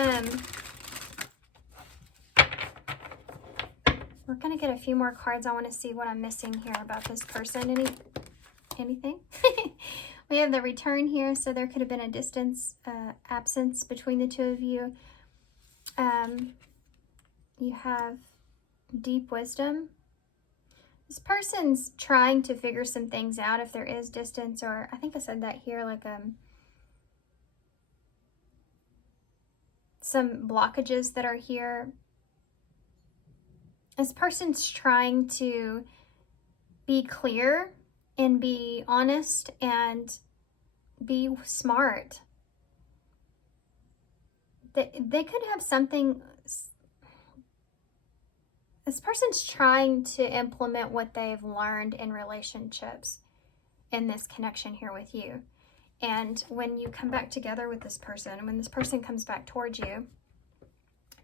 we're gonna get a few more cards. I want to see what I'm missing here about this person. Anything? We have the return here, so there could have been a distance, absence between the two of you. You have deep wisdom. This person's trying to figure some things out, if there is distance, or I think I said that here, like some blockages that are here. This person's trying to be clear and be honest and be smart. They could have something. This person's trying to implement what they've learned in relationships in this connection here with you. And when you come back together with this person, when this person comes back towards you,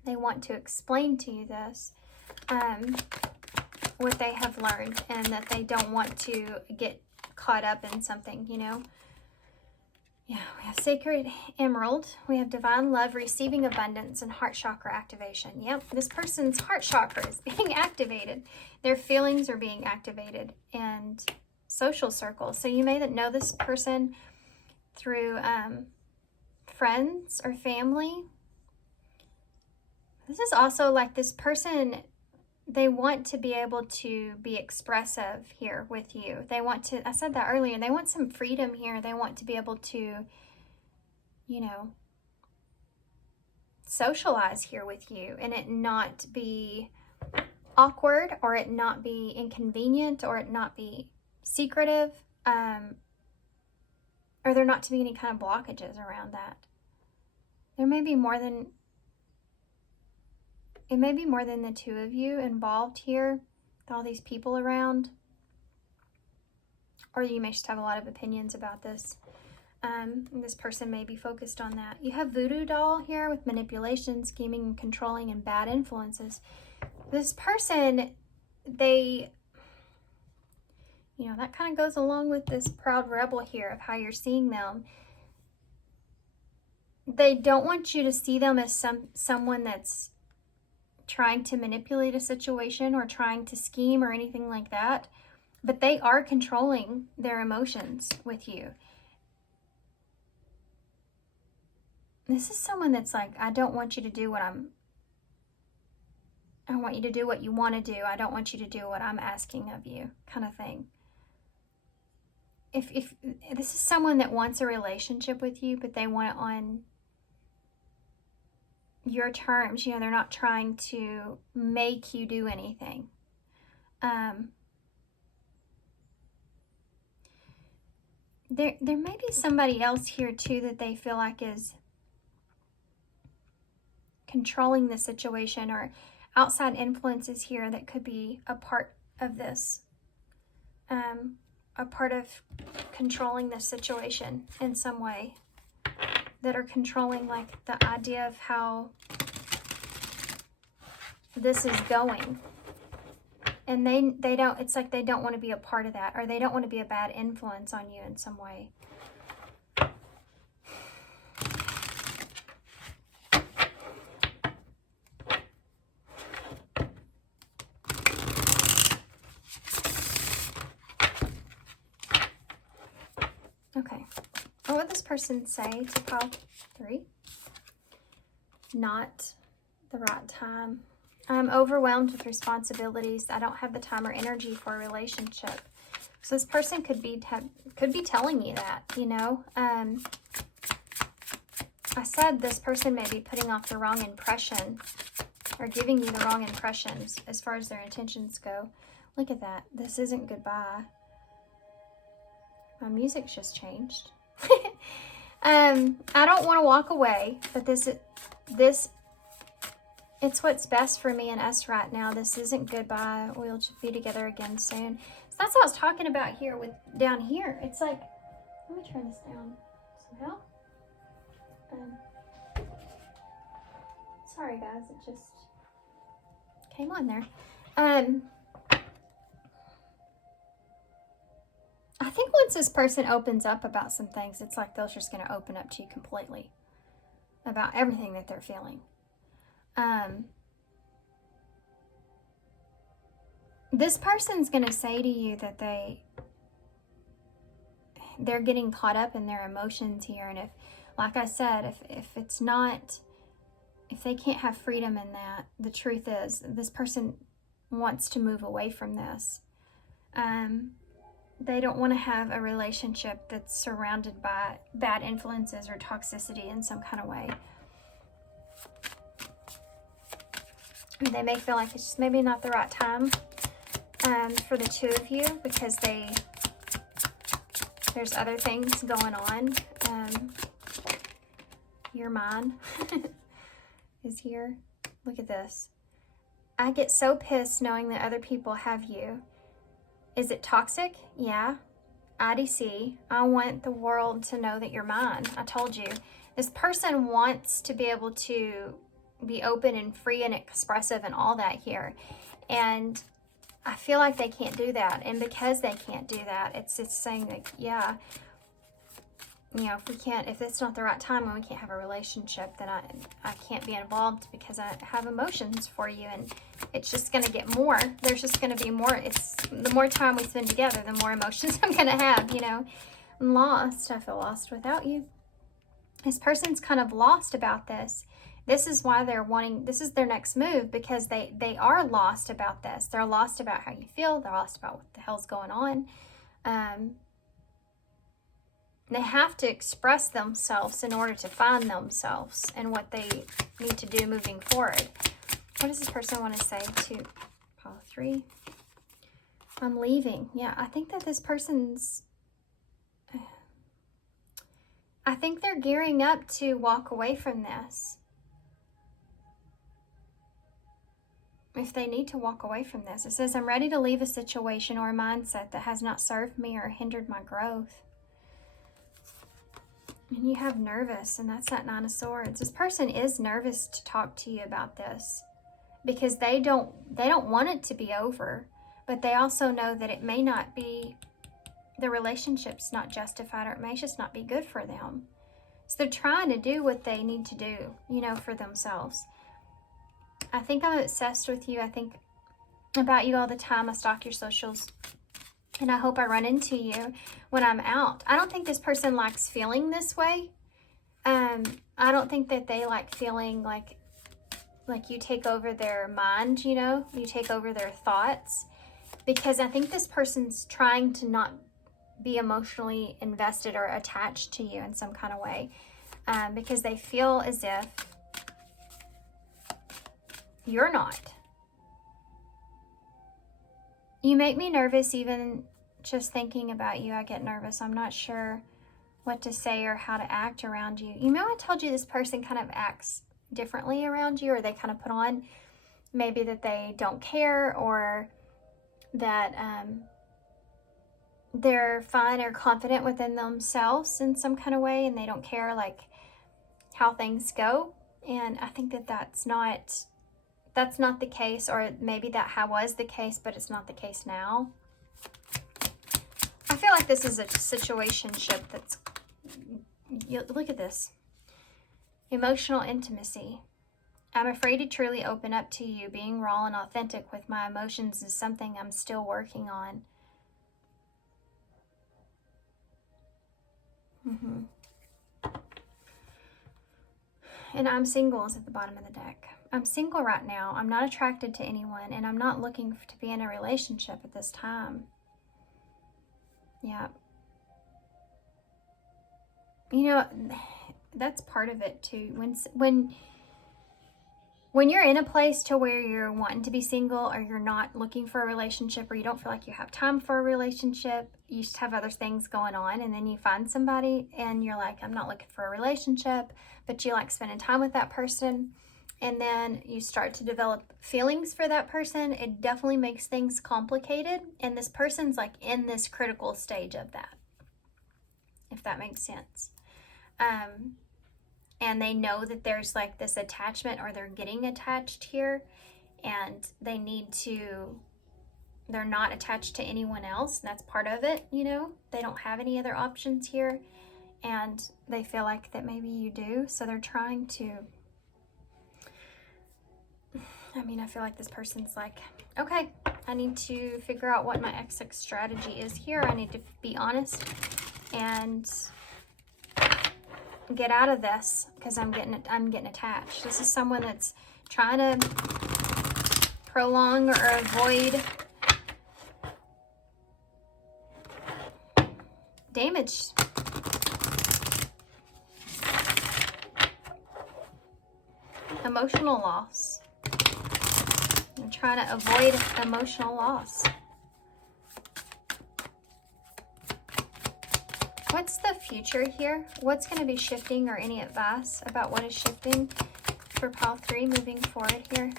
they want to explain to you this, what they have learned, and that they don't want to get caught up in something, you know. Yeah, we have Sacred Emerald. We have Divine Love, Receiving Abundance, and Heart Chakra Activation. Yep, this person's heart chakra is being activated. Their feelings are being activated, and social circles. So you may know this person through friends or family. This is also like this person, they want to be able to be expressive here with you. They want to, I said that earlier, they want some freedom here. They want to be able to, you know, socialize here with you, and it not be awkward, or it not be inconvenient, or it not be secretive, or there not to be any kind of blockages around that. There may be more than, it may be more than the two of you involved here, with all these people around. Or you may just have a lot of opinions about this. This person may be focused on that. You have Voodoo Doll here with manipulation, scheming, controlling, and bad influences. This person, they, you know, that kind of goes along with this proud rebel here of how you're seeing them. They don't want you to see them as someone that's trying to manipulate a situation or trying to scheme or anything like that, but they are controlling their emotions with you. This is someone that's like, I don't want you to do what I want you to do what you want to do. I don't want you to do what I'm asking of you, kind of thing. If this is someone that wants a relationship with you, but they want it on your terms, you know, they're not trying to make you do anything. There may be somebody else here too that they feel like is controlling the situation, or outside influences here that could be a part of this. a part of controlling the situation in some way, that are controlling like the idea of how this is going. And they don't, it's like they don't want to be a part of that, or they don't want to be a bad influence on you in some way. Okay. What would this person say to pile 3? Not the right time. I'm overwhelmed with responsibilities. I don't have the time or energy for a relationship. So this person could be telling you that, you know. I said this person may be putting off the wrong impression, or giving you the wrong impressions as far as their intentions go. Look at that. This isn't goodbye. My music's just changed. I don't want to walk away, but it's what's best for me and us right now. This isn't goodbye. We'll be together again soon. So that's what I was talking about here with down here. It's like, let me turn this down somehow. Sorry guys, it just came on there. I think once this person opens up about some things, it's like they're just going to open up to you completely about everything that they're feeling. This person's going to say to you that they're getting caught up in their emotions here. And if, like I said, if they can't have freedom in that, the truth is this person wants to move away from this. They don't want to have a relationship that's surrounded by bad influences or toxicity in some kind of way. They may feel like it's just maybe not the right time for the two of you, because there's other things going on. Your mind is here. Look at this. I get so pissed knowing that other people have you. Is it toxic? Yeah. IDC. I want the world to know that you're mine. I told you. This person wants to be able to be open and free and expressive and all that here. And I feel like they can't do that. And because they can't do that, it's saying like, yeah, you know, if it's not the right time and we can't have a relationship, then I can't be involved because I have emotions for you, and it's just going to get more. There's just going to be more. It's the more time we spend together, the more emotions I'm going to have, you know. I'm lost. I feel lost without you. This person's kind of lost about this. This is why they're wanting, this is their next move, because they are lost about this. They're lost about how you feel. They're lost about what the hell's going on. They have to express themselves in order to find themselves and what they need to do moving forward. What does this person want to say to pile 3? I'm leaving. Yeah, I think that this person's, I think they're gearing up to walk away from this. If they need to walk away from this. It says, I'm ready to leave a situation or a mindset that has not served me or hindered my growth. And you have nervous, and that's that 9 of Swords. This person is nervous to talk to you about this because they don't want it to be over, but they also know that it may not be, the relationship's not justified, or it may just not be good for them. So they're trying to do what they need to do, you know, for themselves. I think I'm obsessed with you. I think about you all the time. I stalk your socials. And I hope I run into you when I'm out. I don't think this person likes feeling this way. I don't think that they like feeling like you take over their mind, you know? You take over their thoughts. Because I think this person's trying to not be emotionally invested or attached to you in some kind of way. Because they feel as if you're not. You make me nervous even just thinking about you. I get nervous. I'm not sure what to say or how to act around you. You know, I told you this person kind of acts differently around you, or they kind of put on maybe that they don't care, or that they're fine or confident within themselves in some kind of way, and they don't care like how things go. And I think that that's not the case, or maybe that was the case, but it's not the case now. I feel like this is a situationship that's, look at this. Emotional intimacy. I'm afraid to truly open up to you. Being raw and authentic with my emotions is something I'm still working on. And I'm single is at the bottom of the deck. I'm single right now. I'm not attracted to anyone, and I'm not looking to be in a relationship at this time. Yeah. You know, that's part of it too. When you're in a place to where you're wanting to be single, or you're not looking for a relationship, or you don't feel like you have time for a relationship, you just have other things going on, and then you find somebody and you're like, I'm not looking for a relationship, but you like spending time with that person, and then you start to develop feelings for that person, it definitely makes things complicated, and this person's like in this critical stage of that, if that makes sense. And they know that there's like this attachment, or they're getting attached here, and they're not attached to anyone else. That's part of it, you know, they don't have any other options here, and they feel like that maybe you do. So they're trying to, I feel like this person's like, okay, I need to figure out what my exit strategy is here. I need to be honest and get out of this, because I'm getting attached. This is someone that's trying to prolong or avoid damage. Emotional loss. I'm trying to avoid emotional loss. What's the future here? What's going to be shifting, or any advice about what is shifting for pile 3 moving forward here?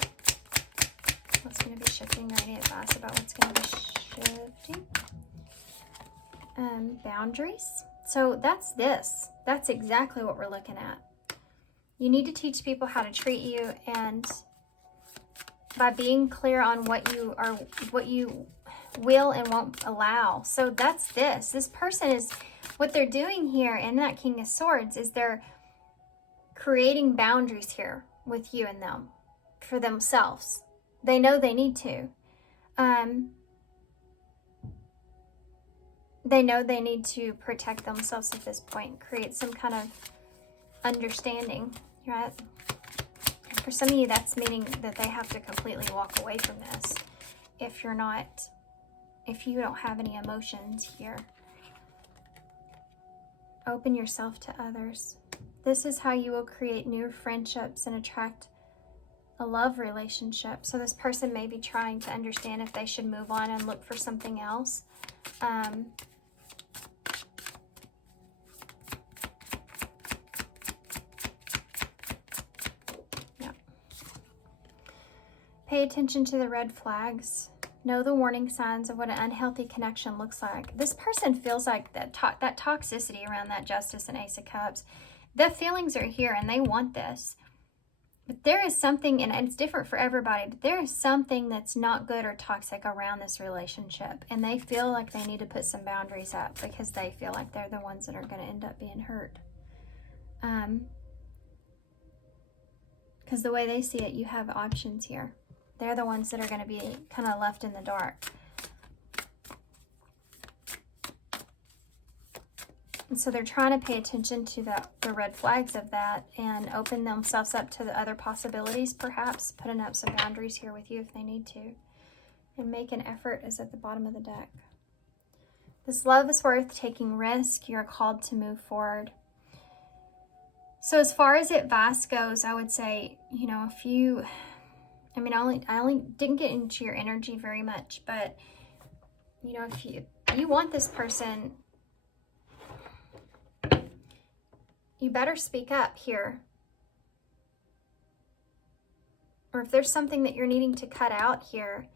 What's going to be shifting, or any advice about what's going to be shifting? Boundaries. So that's this. That's exactly what we're looking at. You need to teach people how to treat you, and by being clear on what you will and won't allow. So that's this. This person is, what they're doing here in that King of Swords is they're creating boundaries here with you and them for themselves. They know they need to. They know they need to protect themselves at this point, create some kind of understanding, right? For some of you, that's meaning that they have to completely walk away from this if you don't have any emotions here. Open yourself to others. This is how you will create new friendships and attract a love relationship. So this person may be trying to understand if they should move on and look for something else. Pay attention to the red flags. Know the warning signs of what an unhealthy connection looks like. This person feels like that toxicity around that Justice and Ace of Cups. The feelings are here and they want this. But there is something, and it's different for everybody, but there is something that's not good or toxic around this relationship. And they feel like they need to put some boundaries up because they feel like they're the ones that are going to end up being hurt. Because the way they see it, you have options here. They're the ones that are going to be kind of left in the dark. And so they're trying to pay attention to the red flags of that and open themselves up to the other possibilities, perhaps putting up some boundaries here with you if they need to. And make an effort is at the bottom of the deck. This love is worth taking risk. You're called to move forward. So as far as advice goes, I would say, you know, if you... I only didn't get into your energy very much, but, you know, if you want this person, you better speak up here. Or if there's something that you're needing to cut out here,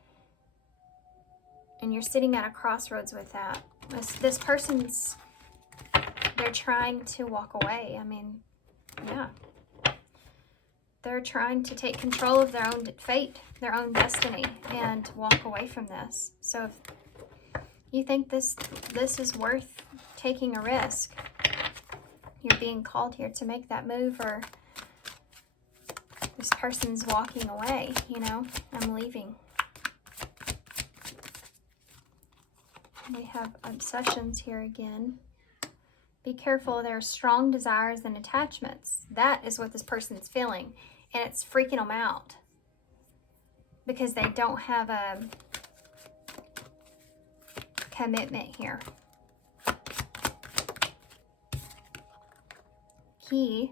and you're sitting at a crossroads with that, This person's, they're trying to walk away. I mean, yeah. They're trying to take control of their own fate, their own destiny, and walk away from this. So if you think this is worth taking a risk, you're being called here to make that move, or this person's walking away, you know, I'm leaving. We have obsessions here again. Be careful, there are strong desires and attachments. That is what this person is feeling, and it's freaking them out because they don't have a commitment here. Key.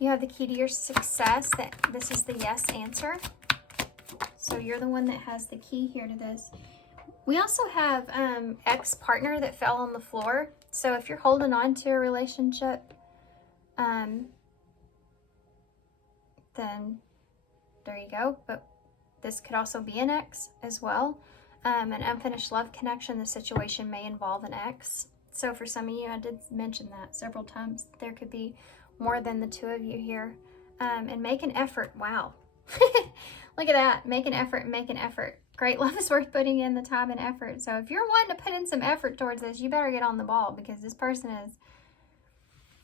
You have the key to your success. That this is the yes answer. So you're the one that has the key here to this. We also have ex-partner that fell on the floor. So if you're holding on to a relationship, then there you go. But this could also be an ex as well. An unfinished love connection, the situation may involve an ex. So for some of you, I did mention that several times. There could be more than the two of you here. And make an effort. Wow. Look at that. Make an effort and make an effort. Great love is worth putting in the time and effort. So if you're wanting to put in some effort towards this, you better get on the ball, because this person is,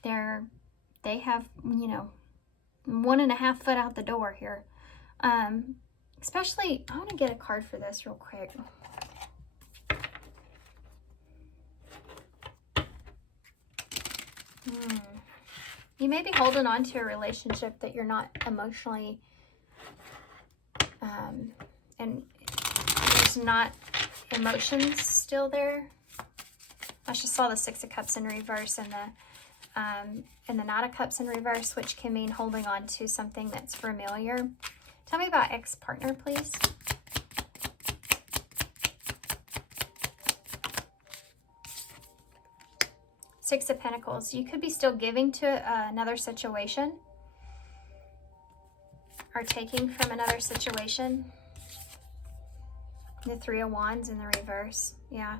they have, you know, 1.5 foot out the door here. Especially, I want to get a card for this real quick. You may be holding on to a relationship that you're not emotionally, and there's not emotions still there. I just saw the Six of Cups in reverse and the Knight of Cups in reverse, which can mean holding on to something that's familiar. Tell me about ex-partner, please. Six of Pentacles. You could be still giving to another situation, or taking from another situation. The Three of Wands in the reverse. Yeah.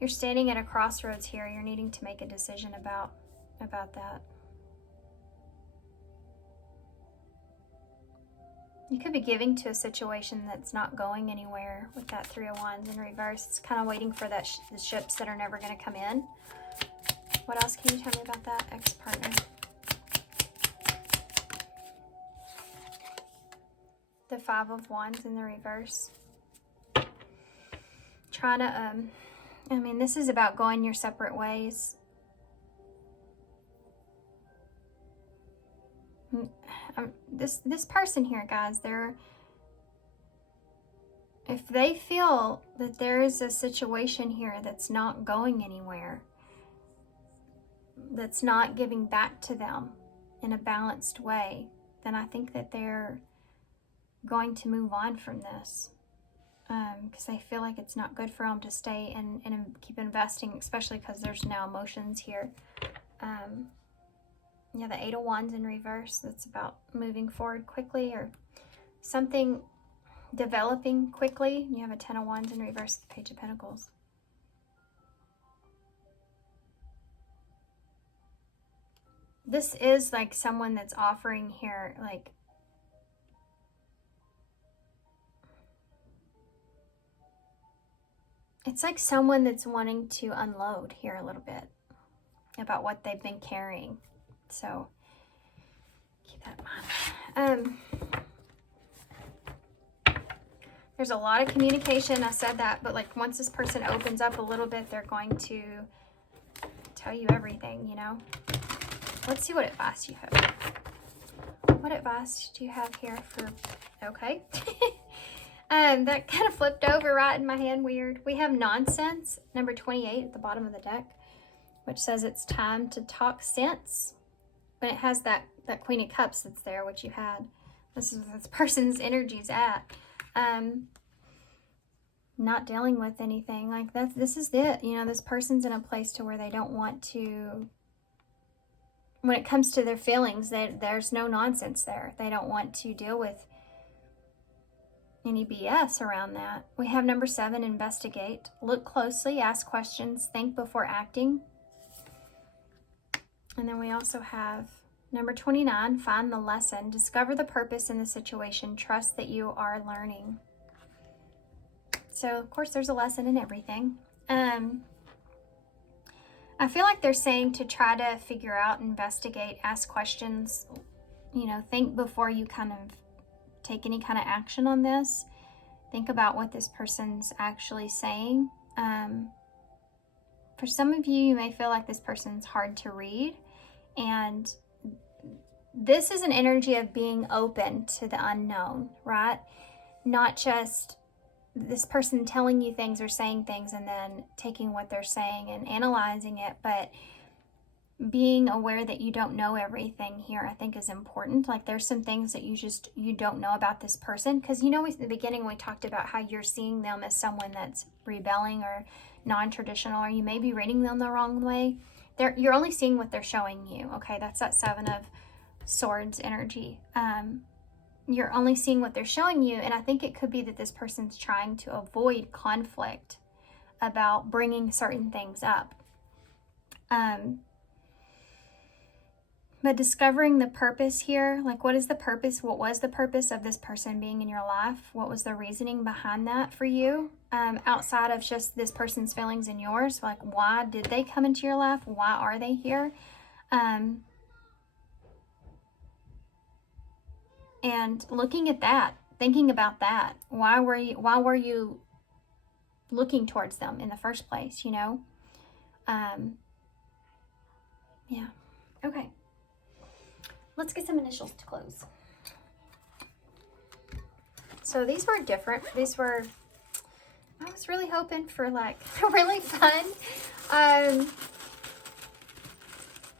You're standing at a crossroads here. You're needing to make a decision about that. You could be giving to a situation that's not going anywhere with that Three of Wands in reverse. It's kind of waiting for that the ships that are never going to come in. What else can you tell me about that ex-partner? The Five of Wands in the reverse. Trying to, I mean, this is about going your separate ways. This person here, guys, if they feel that there is a situation here that's not going anywhere, that's not giving back to them in a balanced way, then I think that they're going to move on from this, because I feel like it's not good for them to stay and keep investing, especially because there's now emotions here. Yeah, the Eight of Wands in reverse. That's about moving forward quickly, or something developing quickly. You have a Ten of Wands in reverse, the Page of Pentacles. This is like someone that's offering here, like, it's like someone that's wanting to unload here a little bit about what they've been carrying. So keep that in mind. There's a lot of communication. I said that, but like once this person opens up a little bit, they're going to tell you everything, you know. Let's see what advice you have. What advice do you have here for, okay. That kind of flipped over right in my hand, weird. We have Nonsense, number 28 at the bottom of the deck, which says it's time to talk sense. When it has that Queen of Cups that's there, which you had. This is this person's energy's at. Not dealing with anything like that. This is it. You know, this person's in a place to where they don't want to, when it comes to their feelings, there's no nonsense there. They don't want to deal with any BS around that. We have number 7, investigate. Look closely, ask questions, think before acting. And then we also have number 29, find the lesson. Discover the purpose in the situation. Trust that you are learning. So, of course, there's a lesson in everything. I feel like they're saying to try to figure out, investigate, ask questions, you know, think before you kind of take any kind of action on this. Think about what this person's actually saying. For some of you, you may feel like this person's hard to read. And this is an energy of being open to the unknown, right? Not just this person telling you things or saying things and then taking what they're saying and analyzing it, but being aware that you don't know everything here, I think, is important. Like, there's some things that you don't know about this person, because, you know, in the beginning we talked about how you're seeing them as someone that's rebelling or non-traditional, or you may be reading them the wrong way. You're only seeing what they're showing you. Okay, that's that 7 of Swords energy. You're only seeing what they're showing you, and I think it could be that this person's trying to avoid conflict about bringing certain things up. But discovering the purpose here, like, what is the purpose? What was the purpose of this person being in your life? What was the reasoning behind that for you? Outside of just this person's feelings and yours, like, why did they come into your life? Why are they here? And looking at that, thinking about that, why were you looking towards them in the first place, you know? Yeah. Okay. Let's get some initials to close. So these were different. I was really hoping for like a really fun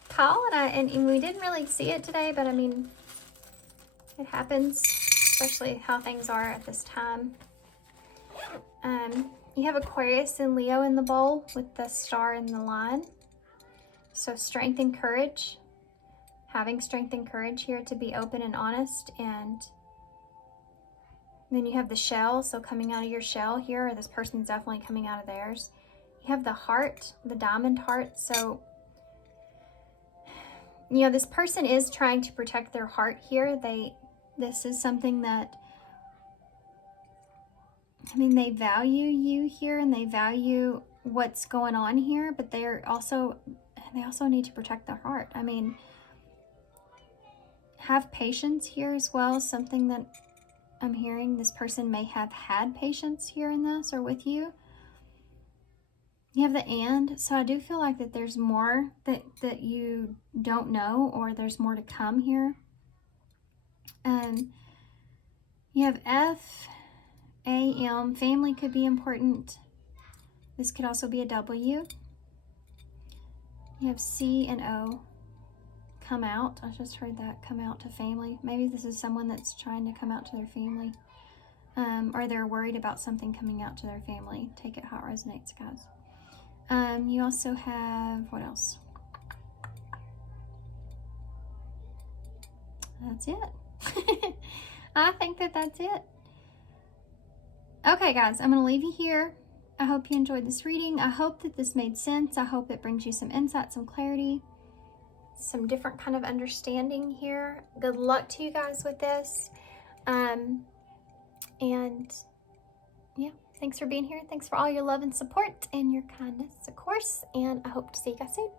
call, and we didn't really see it today, but I mean, it happens, especially how things are at this time. You have Aquarius and Leo in the bowl with the star in the line. So strength and courage. Having strength and courage here to be open and honest. And then you have the shell, so coming out of your shell here, or this person's definitely coming out of theirs. You have the heart, the diamond heart. So, you know, this person is trying to protect their heart here. This is something that, I mean, they value you here and they value what's going on here, but they also need to protect their heart. I mean, have patience here as well. Something that I'm hearing, this person may have had patience here in this or with you. You have the and, so I do feel like that there's more that you don't know, or there's more to come here. You have F, A, M, family could be important. This could also be a W. You have C and O, come out. I just heard that, come out to family. Maybe this is someone that's trying to come out to their family. Or they're worried about something coming out to their family. Take it how it resonates, guys. You also have, what else? That's it. I think that's it. Okay, guys, I'm going to leave you here. I hope you enjoyed this reading. I hope that this made sense. I hope it brings you some insight, some clarity, some different kind of understanding here. Good luck to you guys with this. And yeah, thanks for being here. Thanks for all your love and support and your kindness, of course. And I hope to see you guys soon.